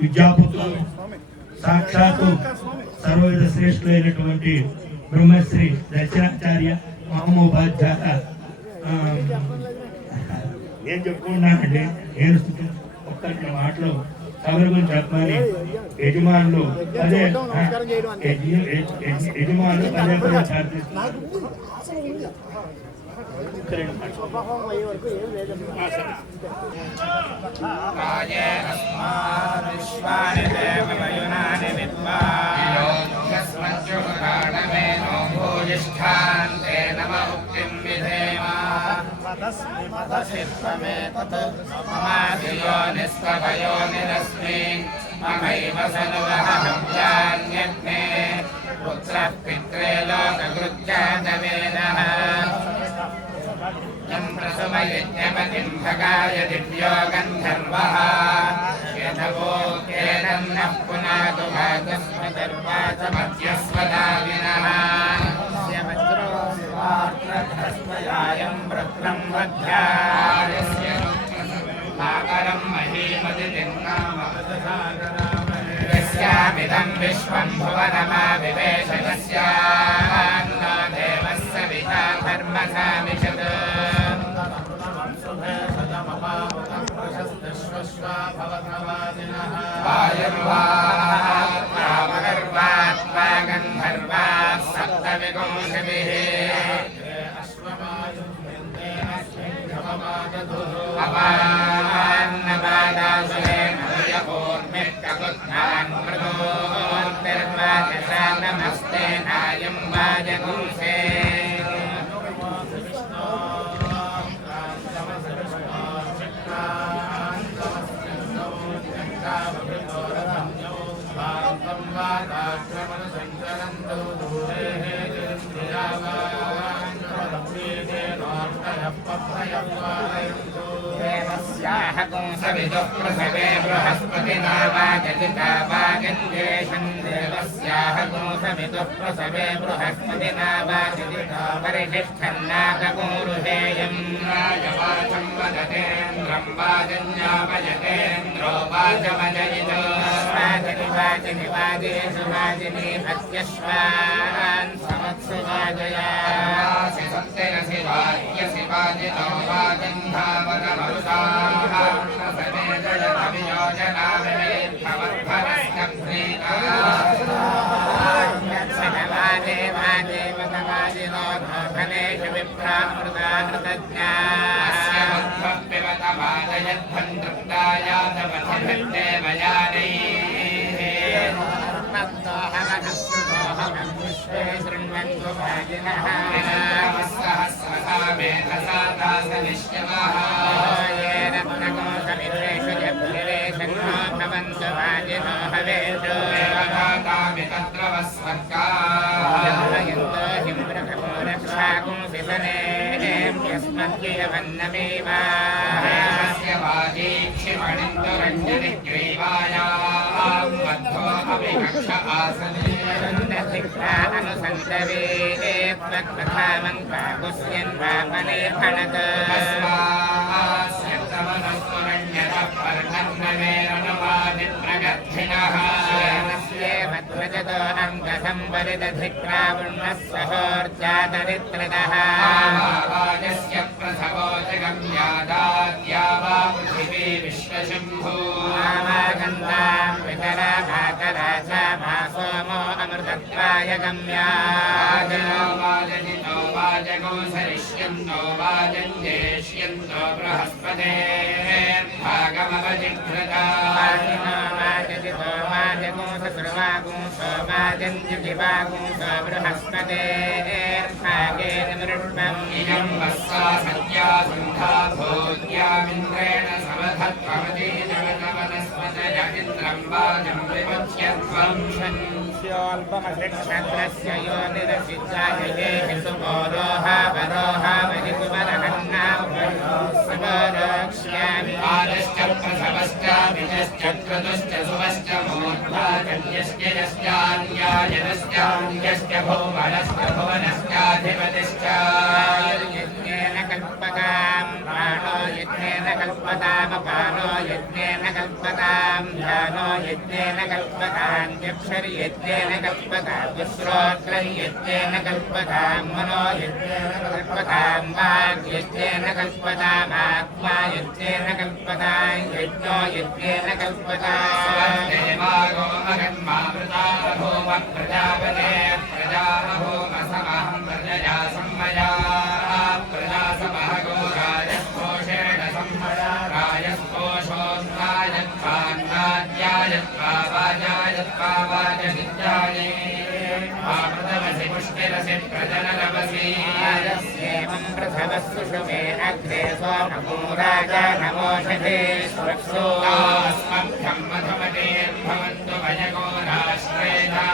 విద్యాపుత్రులు, సాక్షాత్తు సర్వవిధ శ్రేష్ఠులైనటువంటి బ్రహ్మశ్రీ దర్శనాచార్య మహమ్మోపాధ్యాయ నేను చెప్పుకున్నానండి. నేను ఒక్క మాటలో ఎవరి గురించి చెప్పమని యజమానులు పదే ప్రార్థిస్తున్నారు. మమైవ సనువహం జాన్యగ్నే పుత్రః పిత్రే లోకకృత్యాదవేదః యం ప్రసుమయజ్ఞపతిం భగాయ దివ్యో గంధర్వః యథవోక్తేనం నః పునాతు భాగస్మదర్వాచమధ్యస్వ यस्यामिदं विश्वं भुवनमाविवेश तस्यान्नो देवः सविता धर्मसामिषत् वायुर्वात्मा गन्धर्वाः सप्तविगुंसभिः अपान्नपादासुरेण भूयपूर्मिष्टकुत्थान् मृदोर्तिर्वाचसा नमस्ते नायं वाजगुंसे देवस्याः कुंसविदुः प्रसवे बृहस्पतिना वाजतिता वागन्येषं देवस्याः कुंसविदुः प्रसवे बृहस्पतिना वाजतिता परितिष्ठन्नाकपूरुषेयं राजवाचं वदतेन्द्रं वाजन्यापयतेन्द्रो वाचमजयितो वाजनि वाजनि वाजेषु वाजिनि अत्यश्वान् समत्सु वाजयासि सत्यरसि वाज्यसि वाजितो वाजन्धावनमरुताः प्रसवे जयतभियोजनाविवेत्थवद्भरस्तभ्रीताः वाजेवतवाजिनो धनेषु विश्वे शृण्वन्तु भाजिनः येन पुनकोशमित्रेषु जग्निरेषन्नो भवन्तु भाजिनो हवेषु यन्तो हिं प्रथमो रक्षाकुं शिवने यस्मद्यवन्नमेवा अनुसन्तवे त्वत्कथामन्त्रागुष्यन् वामने फणत ध्वजतो अङ्गसम्बलिदधिक्रावण्णः सहोर्जातरित्रदः प्रसवो जगम्यादाद्या वा पृथिवी विश्वशम्भो गन्धां पितरा भातरा च मा सोमो अमृतत्वाय गम्याजनो वाजनितो वाजगो सरिष्यन्तो वाजन्येष्यन्तो बृहस्पते भागमवजिघ्रता वाजिनो वाजजितो वाजगो ससुरवागुंसो वाजन्युजिवागुंसो बृहस्पते भागेन मृष्मम् इयं वस्सा सत्या सन्धा भोज्यामिन्द्रेण समधत्वमतीजगतवनस्पतय इन्द्रं वाजं विमुच्यत्वम् स्योल्पमशिक्षत्रस्य यो निरसिद्धायये सुमोरोहावरोहावरिकुमरहन्नावरोक्ष्यामि आदश्च प्रसवश्च विजश्च क्रतुश्च सुवश्च मोद्धाजन्यश्च यश्चान्यायनश्चान्यश्च भुवनश्च भुवनश्चाधिपतिश्च यज्ञेन कल्पतां प्राणो यज्ञेन कल्पतामपानो यज्ञेन कल्पतां ध्यानो यज्ञेन कल्पतां चक्षुर् यज्ञेन कल्पतां श्रोत्रं यज्ञेन कल्पतां मनो यज्ञेन कल्पतां वाक् यज्ञेन कल्पतामात्मा यज्ञेन कल्पतां यज्ञो यज्ञेन कल्पतां देवागो मगन्मामृता भूम प्रजापते प्रजाभूम समहं प्रजया संमया प्रजा समहगो राजस्पोषेण संमया राजस्पोषोन्नायत्वान्नाद्यायत्वा वाजायत्वा वाजनित्याये आमृतवसि पुष्टिरसि प्रजनरवसि राजस्येवं प्रथमस्तु शुभे अग्रे सोमको राजा नमोषधे स्वक्षो अस्मभ्यं मधुमते भवन्तु वयगो राष्ट्रेधा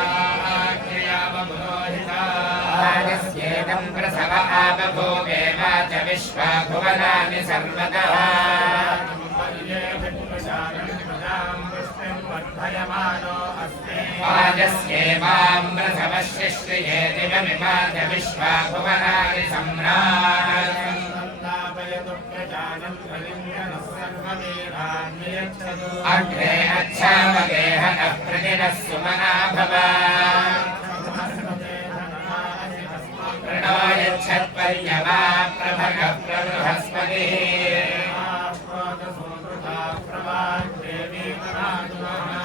राजस्येदं प्रसव आपभूवे वाच विश्वा भुवनानि सर्वतः वाजस्येवां प्रसवस्य श्रिये दिवमिवाच विश्वा भुवनानि सम्राट् अग्रे अच्छावगेह नः प्रतिनः सुमना भव प्रणो यच्छत्पर्यवा प्रभगः प्रबृहस्पतिः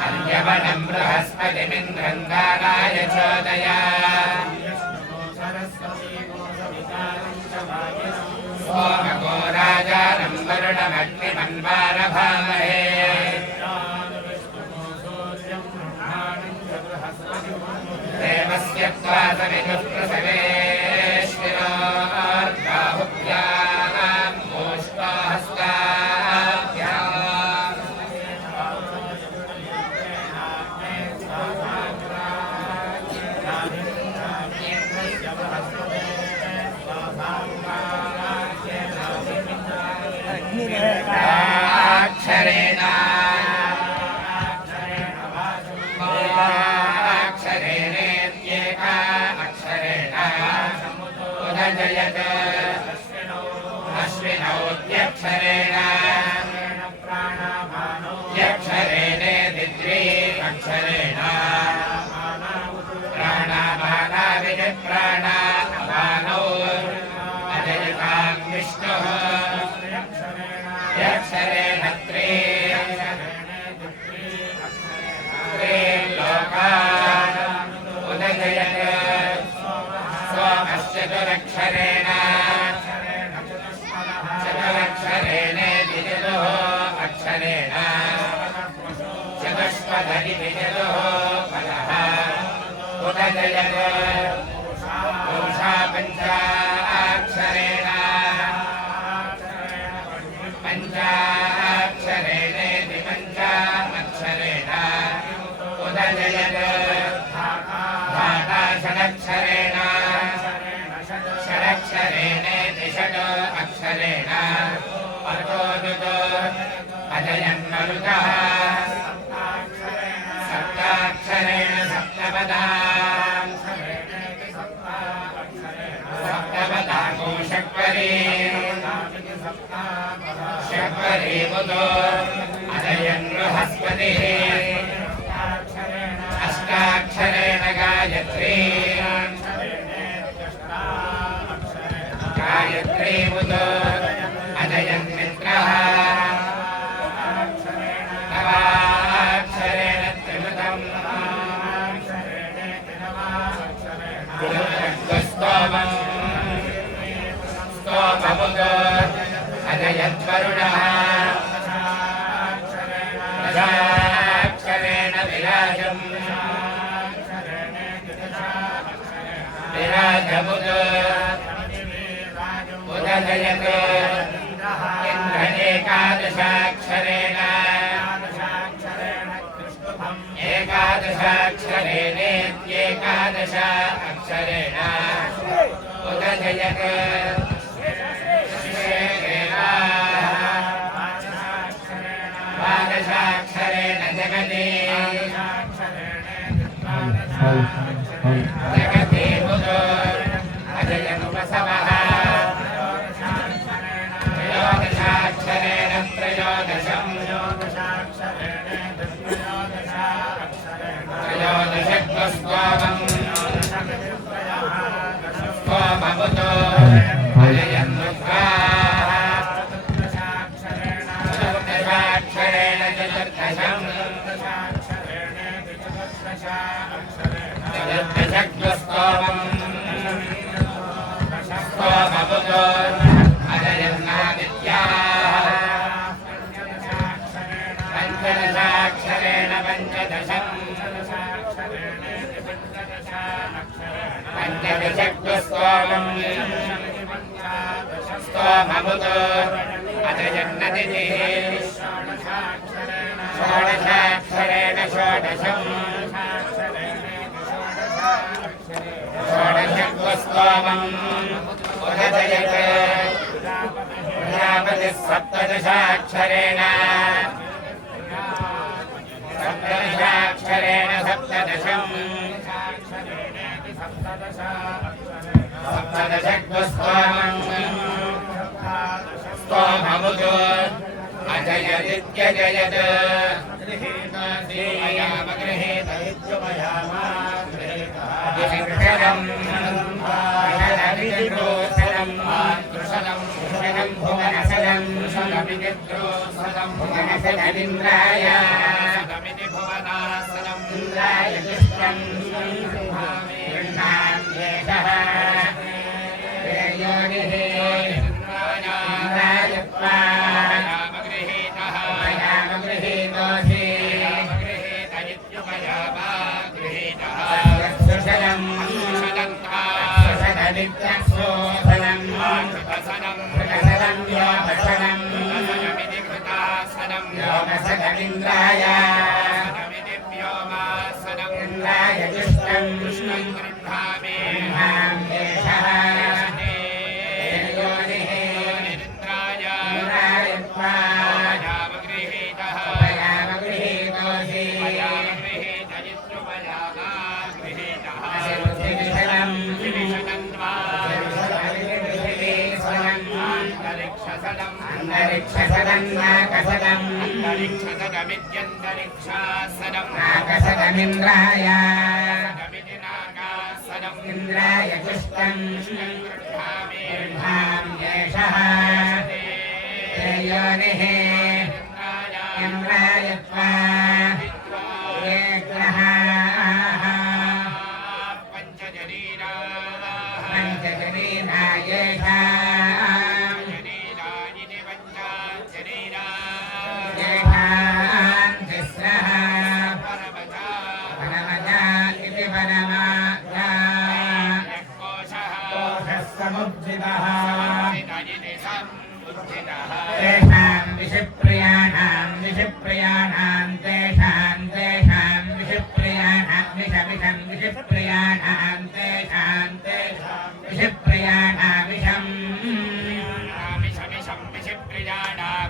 अन्यवनं बृहस्पतिमिन्द्रं दानाय चोदया सोमको राजानं वरुणमग्निमन्वारभामहे देवस्य त्वा सवितुः प्रसवेश्विनोर्बाहुभ्याम् ओष्टाहस्ताभ्याम् अक्षरेण अक्षरेणेत्येका अक्षरेण उदजयत अश्विनौत्यक्षरेण यक्षरेणेति अक्षरेण प्राणापानाविधिप्राणा अपानौ अजयतां विष्णुः यक्षरेण त्रीन् उदजयत सोमश्चतुरक्षरेण चतुरक्षरेणेति चतुः अक्षरेण चतुष्पदनिति चतुः पदः उदजयत पुरुषा पञ्चाक्षरेण पञ्चाक्षरेणेति पञ्चाक्षरेण उदजयत धाता षडक्षरेण षडक्षरेणेति षड् अक्षरेण अतोऽनुत अजयन्मरुतः सप्ताक्षरेण सप्तपदाम् सप्तपदाको षट्परी षट्परी मुतो अजयन् बृहस्पतिः अष्टाक्षरेण गायत्री गायत्री मुतो अजयन् मित्रः नवाक्षरेण त्रिमुतम् स्तोमम् स्तोममुतो अजयद्वरुणः दशाक्षरेण विराजम् विराजमुतो उदजयत इन्द्रनेकादशाक्षरेण एकादशाक्षरेणेत्येकादश अक्षरेण उदजयत द्वादशाक्षरेण जगति जगति मुतो अजयनुपसवः त्रयोदशाक्षरेण त्रयोदशम् त्रयोदशत्वस्त्वमम् स्तोममुतो अजयन्मुद्गाः चतुर्दशाक्षरेण चतुर्दशम् चतुर्दशत्वस्त्वमम् स्तोममुतो अजयन्नादित्याः पञ्चदशाक्षरेण पञ्चदशम् पञ्चदशत्वस्त्वमम् स्तोममुतो अजयन्नदितिः षोडशाक्षरेण षोडशम् षोडशत्वस्त्वमम् उदजयत प्रजापतिः सप्तदशाक्षरेण सप्तदशाक्षरेण सप्तदशम् सप्तदशत्वस्त्वमम् स्तोममुतो अजयदित्यजयत् अजयमगृहीतविद्युमयामागृहीतम् कृषलम् भुवनसलम् भुवनसलमिन्द्राय सदमिति भुवनासलम् इन्द्राय दुष्टम् गृह्णाम्येषः योनिः इन्द्रायत्वा मयामगृहीतः मयामगृहीतोऽसि गृहीतविद्युमयामागृहीतः सुषलम् सुषलमित्यक्षोफलम् योमसलम् योमसलमिति कृतासनम् योमसलमिन्द्राय सदमिति व्योमासनम् इन्द्राय दुष्टम् कृष्णम् गृह्णामि गृह्णाम्येषः योनिः इन्द्राय इन्द्रायत्वा मयामगृहीतः मयामगृहीतोऽसि मयामगृहीतविद्युमयामागृहीतः विषलम् अन्तरिक्षसदम् नाकसदम् अन्तरिक्षसदमित्यन्तरिक्षासदम् नाकसदमिन्द्राय सदमिति नाकासदम् इन्द्राय दुष्टम् गृह्णामि गृह्णाम्येषः योनिः इन्द्रायत्वा ये ग्रहाः पञ्चजनीना येषाम् तिस्रः वनमजा इति वनमाजा कोशः समुद्धितः तेषां विषप्रियाणां तेषां विषप्रियाणां विषमिषं विषप्रियाणां तेषां विषप्रियाणां विषम् विषमिषं विषप्रियाणां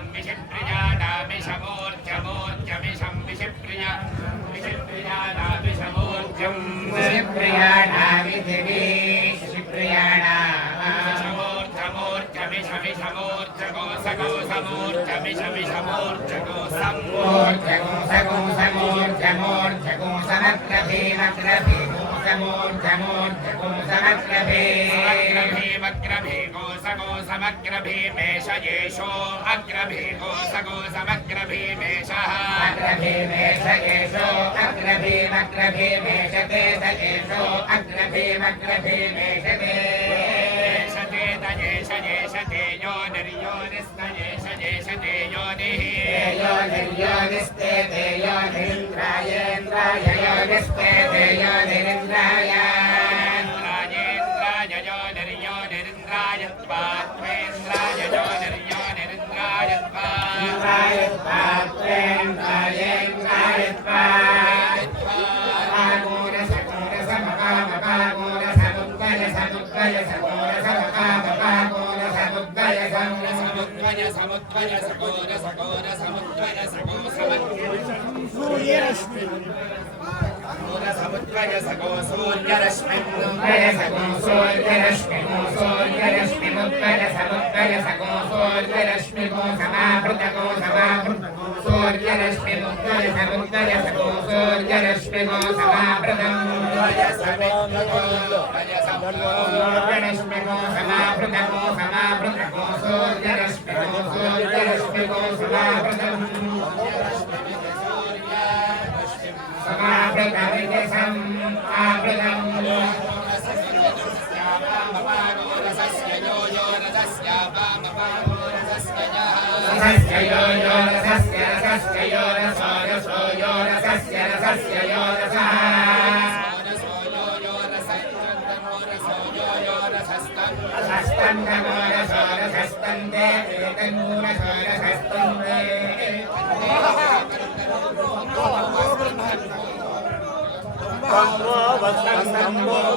विषमोर्जमोर्जमिषं विषप्रियाणां विषमोर्जं विषप्रियाणां विषप्रियाणां समग्रभीमेशयेषो अग्रभीगोसगो समग्रभीमेशः अग्रभीमेशयेषो अग्रभीमग्रभीमेशते सयेषो अग्रभीमग्रभीमेशते येषते योनिर्योनिस्तयेषते योनिः योनिर्योनिस्ते ते योनिरिन्द्रायेन्द्राय योनिस्ते ते योनिरिन्द्राय योनिर्योनिरिन्द्रायत्वा त्वेन्द्राय योनिर्योनिरिन्द्रायत्वा त्वेन्द्रायेन्द्रायेन्द्रायत्वा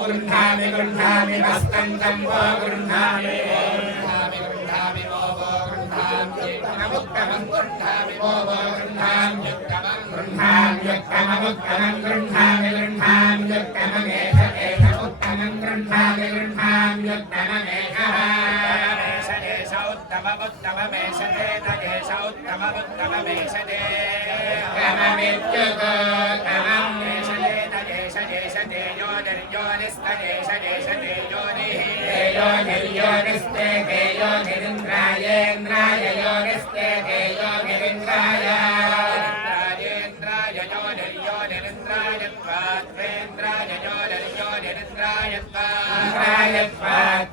गृह्णामि गृह्णामि हस्तं वो गृह्णामि गृह्णामि वो गृह्णामि उत्तमं गृह्णामि वो गृह्णाम्युत्तमं गृह्णाम्युत्तममुत्तमं गृह्णामि गृह्णाम्युत्तममेष एष उत्तमं गृह्णामि गृह्णाम्युत्तममेषः एष उत्तमम् उत्तममेषते तदेष उत्तममेषते मेषते तदेष देशते योनिर्योनिस्तदेश देशते योनिर्योनिस्ते ते योनिरिन्द्रायेन्द्राय योनिस्ते ते योनिरिन्द्राय इंद्रायेन्द्राय योनिर्योनिरिन्द्राय त्वात्वेन्द्राय योनिर्योनिरिन्द्राय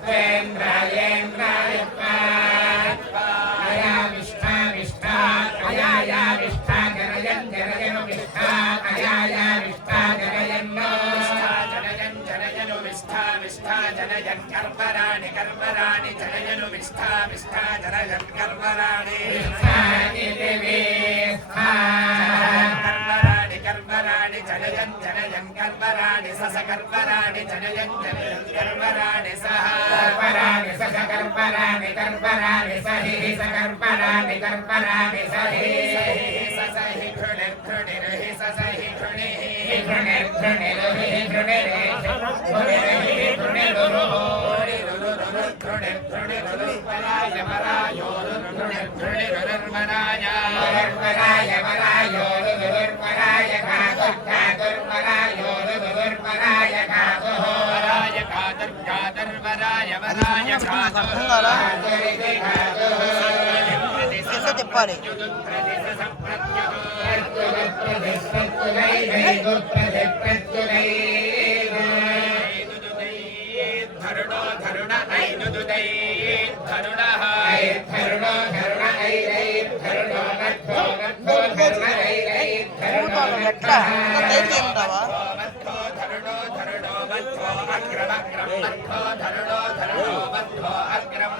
त्वेन्द्रायेन्द्रायेन्द्राय अया विष्ठा विष्ठा अया विष्ठा जनयन् जनयनु विष्ठा अया विष्ठा जनयन्नो जनयनु विष्ठा विष्ठा जनयन् कर्मराणि कर्मराणि जनयनु विष्ठा विष्ठा जनयन् कर्मराणि कर्मराणि कर्मराणि जनयन् जनयन् कर्मराणि सस कर्मराणि जनयन् जनयन् कर्मराणि सह कर्मराणि सस कर्मराणि कर्मराणि सहि सकर्मराणि कर्मराणि सहि ससहि घृणिर्घृणिर्हि ससहि घृणिः घृणिर्घृणिर्हि घृणिर्हि घृणिरुरुः घृणिर्घृणिरुरुपराय परायो घृणिर्घृणिरुर्वराय वराय वरायो रुरुर्वराय कातुर्वरायो रुरुर्वराय कातुः वराय कातुर्वराय वराय कैसे तिप्पारे धरुणो धरुण ऐनुदुदै धरुणः धरुणो धरुण ऐरै धरुणो मध्वो मध्वो धरुण ऐरै धरुणो ఎట్లా తింటావా मध्वो धरुणो धरुणो मध्वो अग्रमग्रम मध्वो धरुणो धरुणो मध्वो अग्रम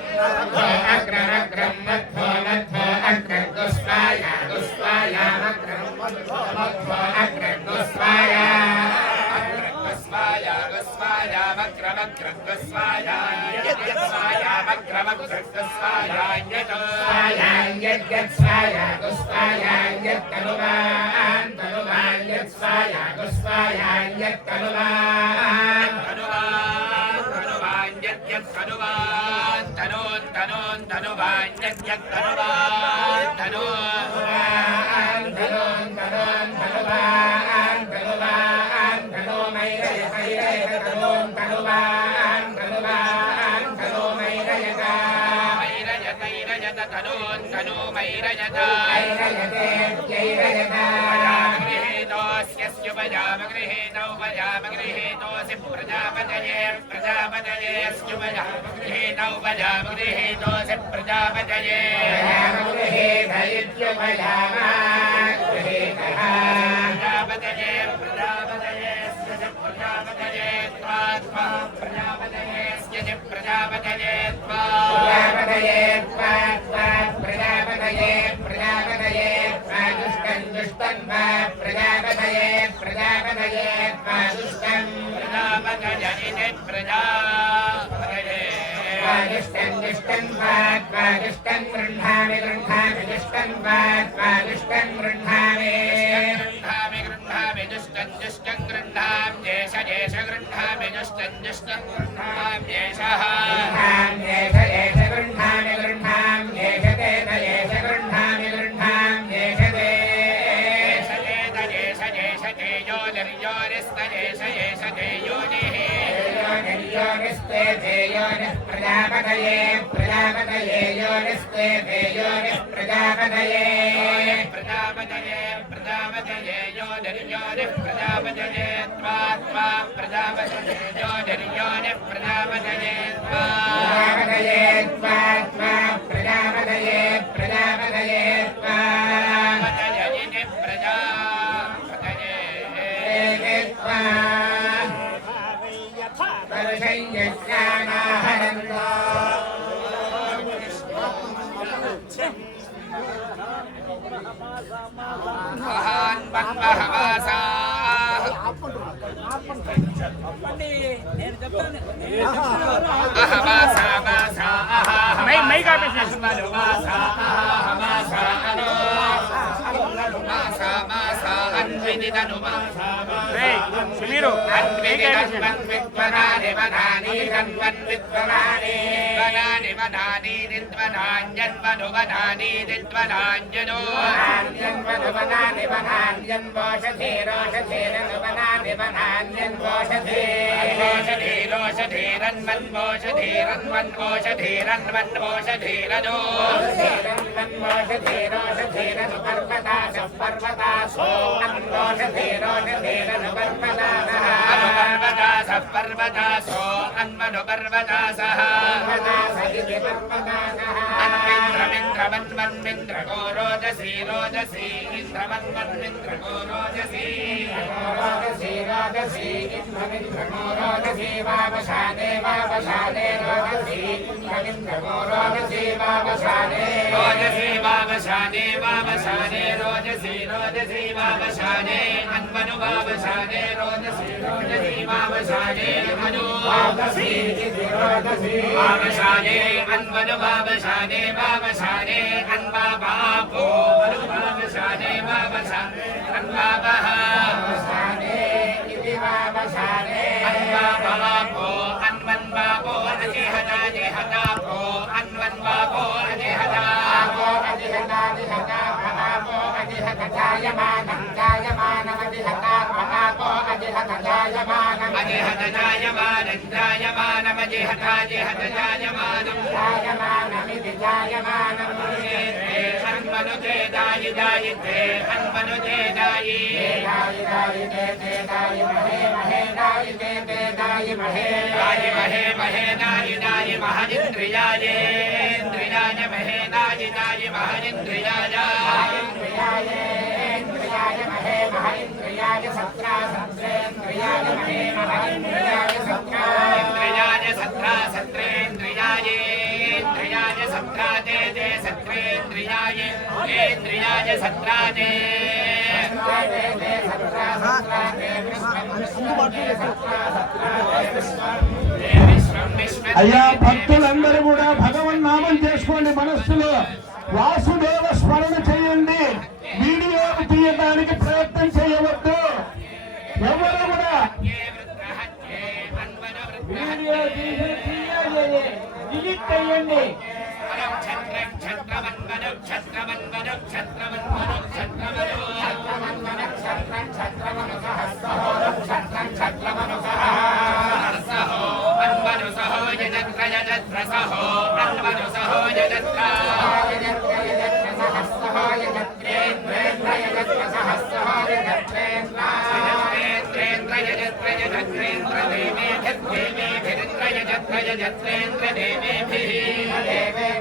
अग्रमग्रम मध्वो मध्वो अग्रम दुष्पाय दुष्पायामग्रम मध्वो अग्रम दुष्पाय సునీరు అన్విద్వరాని వనాని కన్వన్విద్వరాని వనాని వనాని నిద్వనాన్యన్వను వనాని నిద్వనాన్యనో వనాన్యన్వను వనాని వనాన్యన్ వోషధే రోషధేరను వనాని వనాన్యన్ వోషధే రోషధే రోషధేరన్వన్ వోషధేరన్వన్ వోషధేరన్వన్ వోషధేరనో వోషధేరన్వన్ వోషధే రోషధేరను పర్వతాస పర్వతాసో అన్వోషధే రోషధేరను పర్వతాసః పర్వతాస పర్వతాసో అన్వను పర్వతాసః పర్వతాస ఇతి పర్వతాసః అన్వింద్రమింద్రమన్వన్మింద్రగో రోదసీ రోదసీ ఇంద్రమన్వన్మింద్రగో రోదసీ రోదసీ రోదసీ ఇంద్రమింద్రగో రోదసీ వావశానే వావశానే రోదసీ ఇంద్రమింద్రగో రోదసీ వావశానే రోదసీ వావశానే వావశానే రోదసీ రోదసీ వావశానే అన్వను వావశానే రోదసీ రోదసీ వావశానే అను వావసీ ఇతి రోదసీ వావశానే అన్వను వావశానే వావశానే అన్వావాపో అను వావశానే వావశానే అన్వావః వావశానే ఇతి వావశానే అన్వావాపో అన్వన్వాపో అజిహతా జిహతాపో అన్వన్వాపో అజిహతాపో అజిహతాపో అజిహత జాయమానం జాయమానమజిహతాపో అజిహత జాయమానం అజిహత జాయమానం జాయమానమజిహతా జిహత జాయమానం జాయమానమితి జాయమానం అన్మనుతే దాయి దాయితే అన్మనుతే దాయి దాయి దాయితే దాయి మహే మహే దాయితే దాయి మహే దాయి మహే మహే దాయి దాయి మహేంద్రియాయ ఇంద్రియాయ మహే దాయి దాయి మహేంద్రియాయ ఇంద్రియాయ ఇంద్రియాయ మహే మహేంద్రియాయ సత్రా సత్రేంద్రియాయ మహే మహేంద్రియాయ సత్రా ఇంద్రియాయ సత్రా సత్రేంద్రియాయ ఇంద్రియాయ సత్రా దే దే సత్రేంద్రియాయ ఇంద్రియాయ సత్రా దే అయ్యా భక్తులందరూ కూడా భగవన్నామం చేసుకోండి. మనస్సులో వాసుదేవ స్మరణ చేయండి. వీడియో తీయడానికి ప్రయత్నం చేయవద్దు. ఎవరు కూడా వీడియో తీయాలి, డిలీట్ చేయండి. జత్రేంద్ర దేవేభిః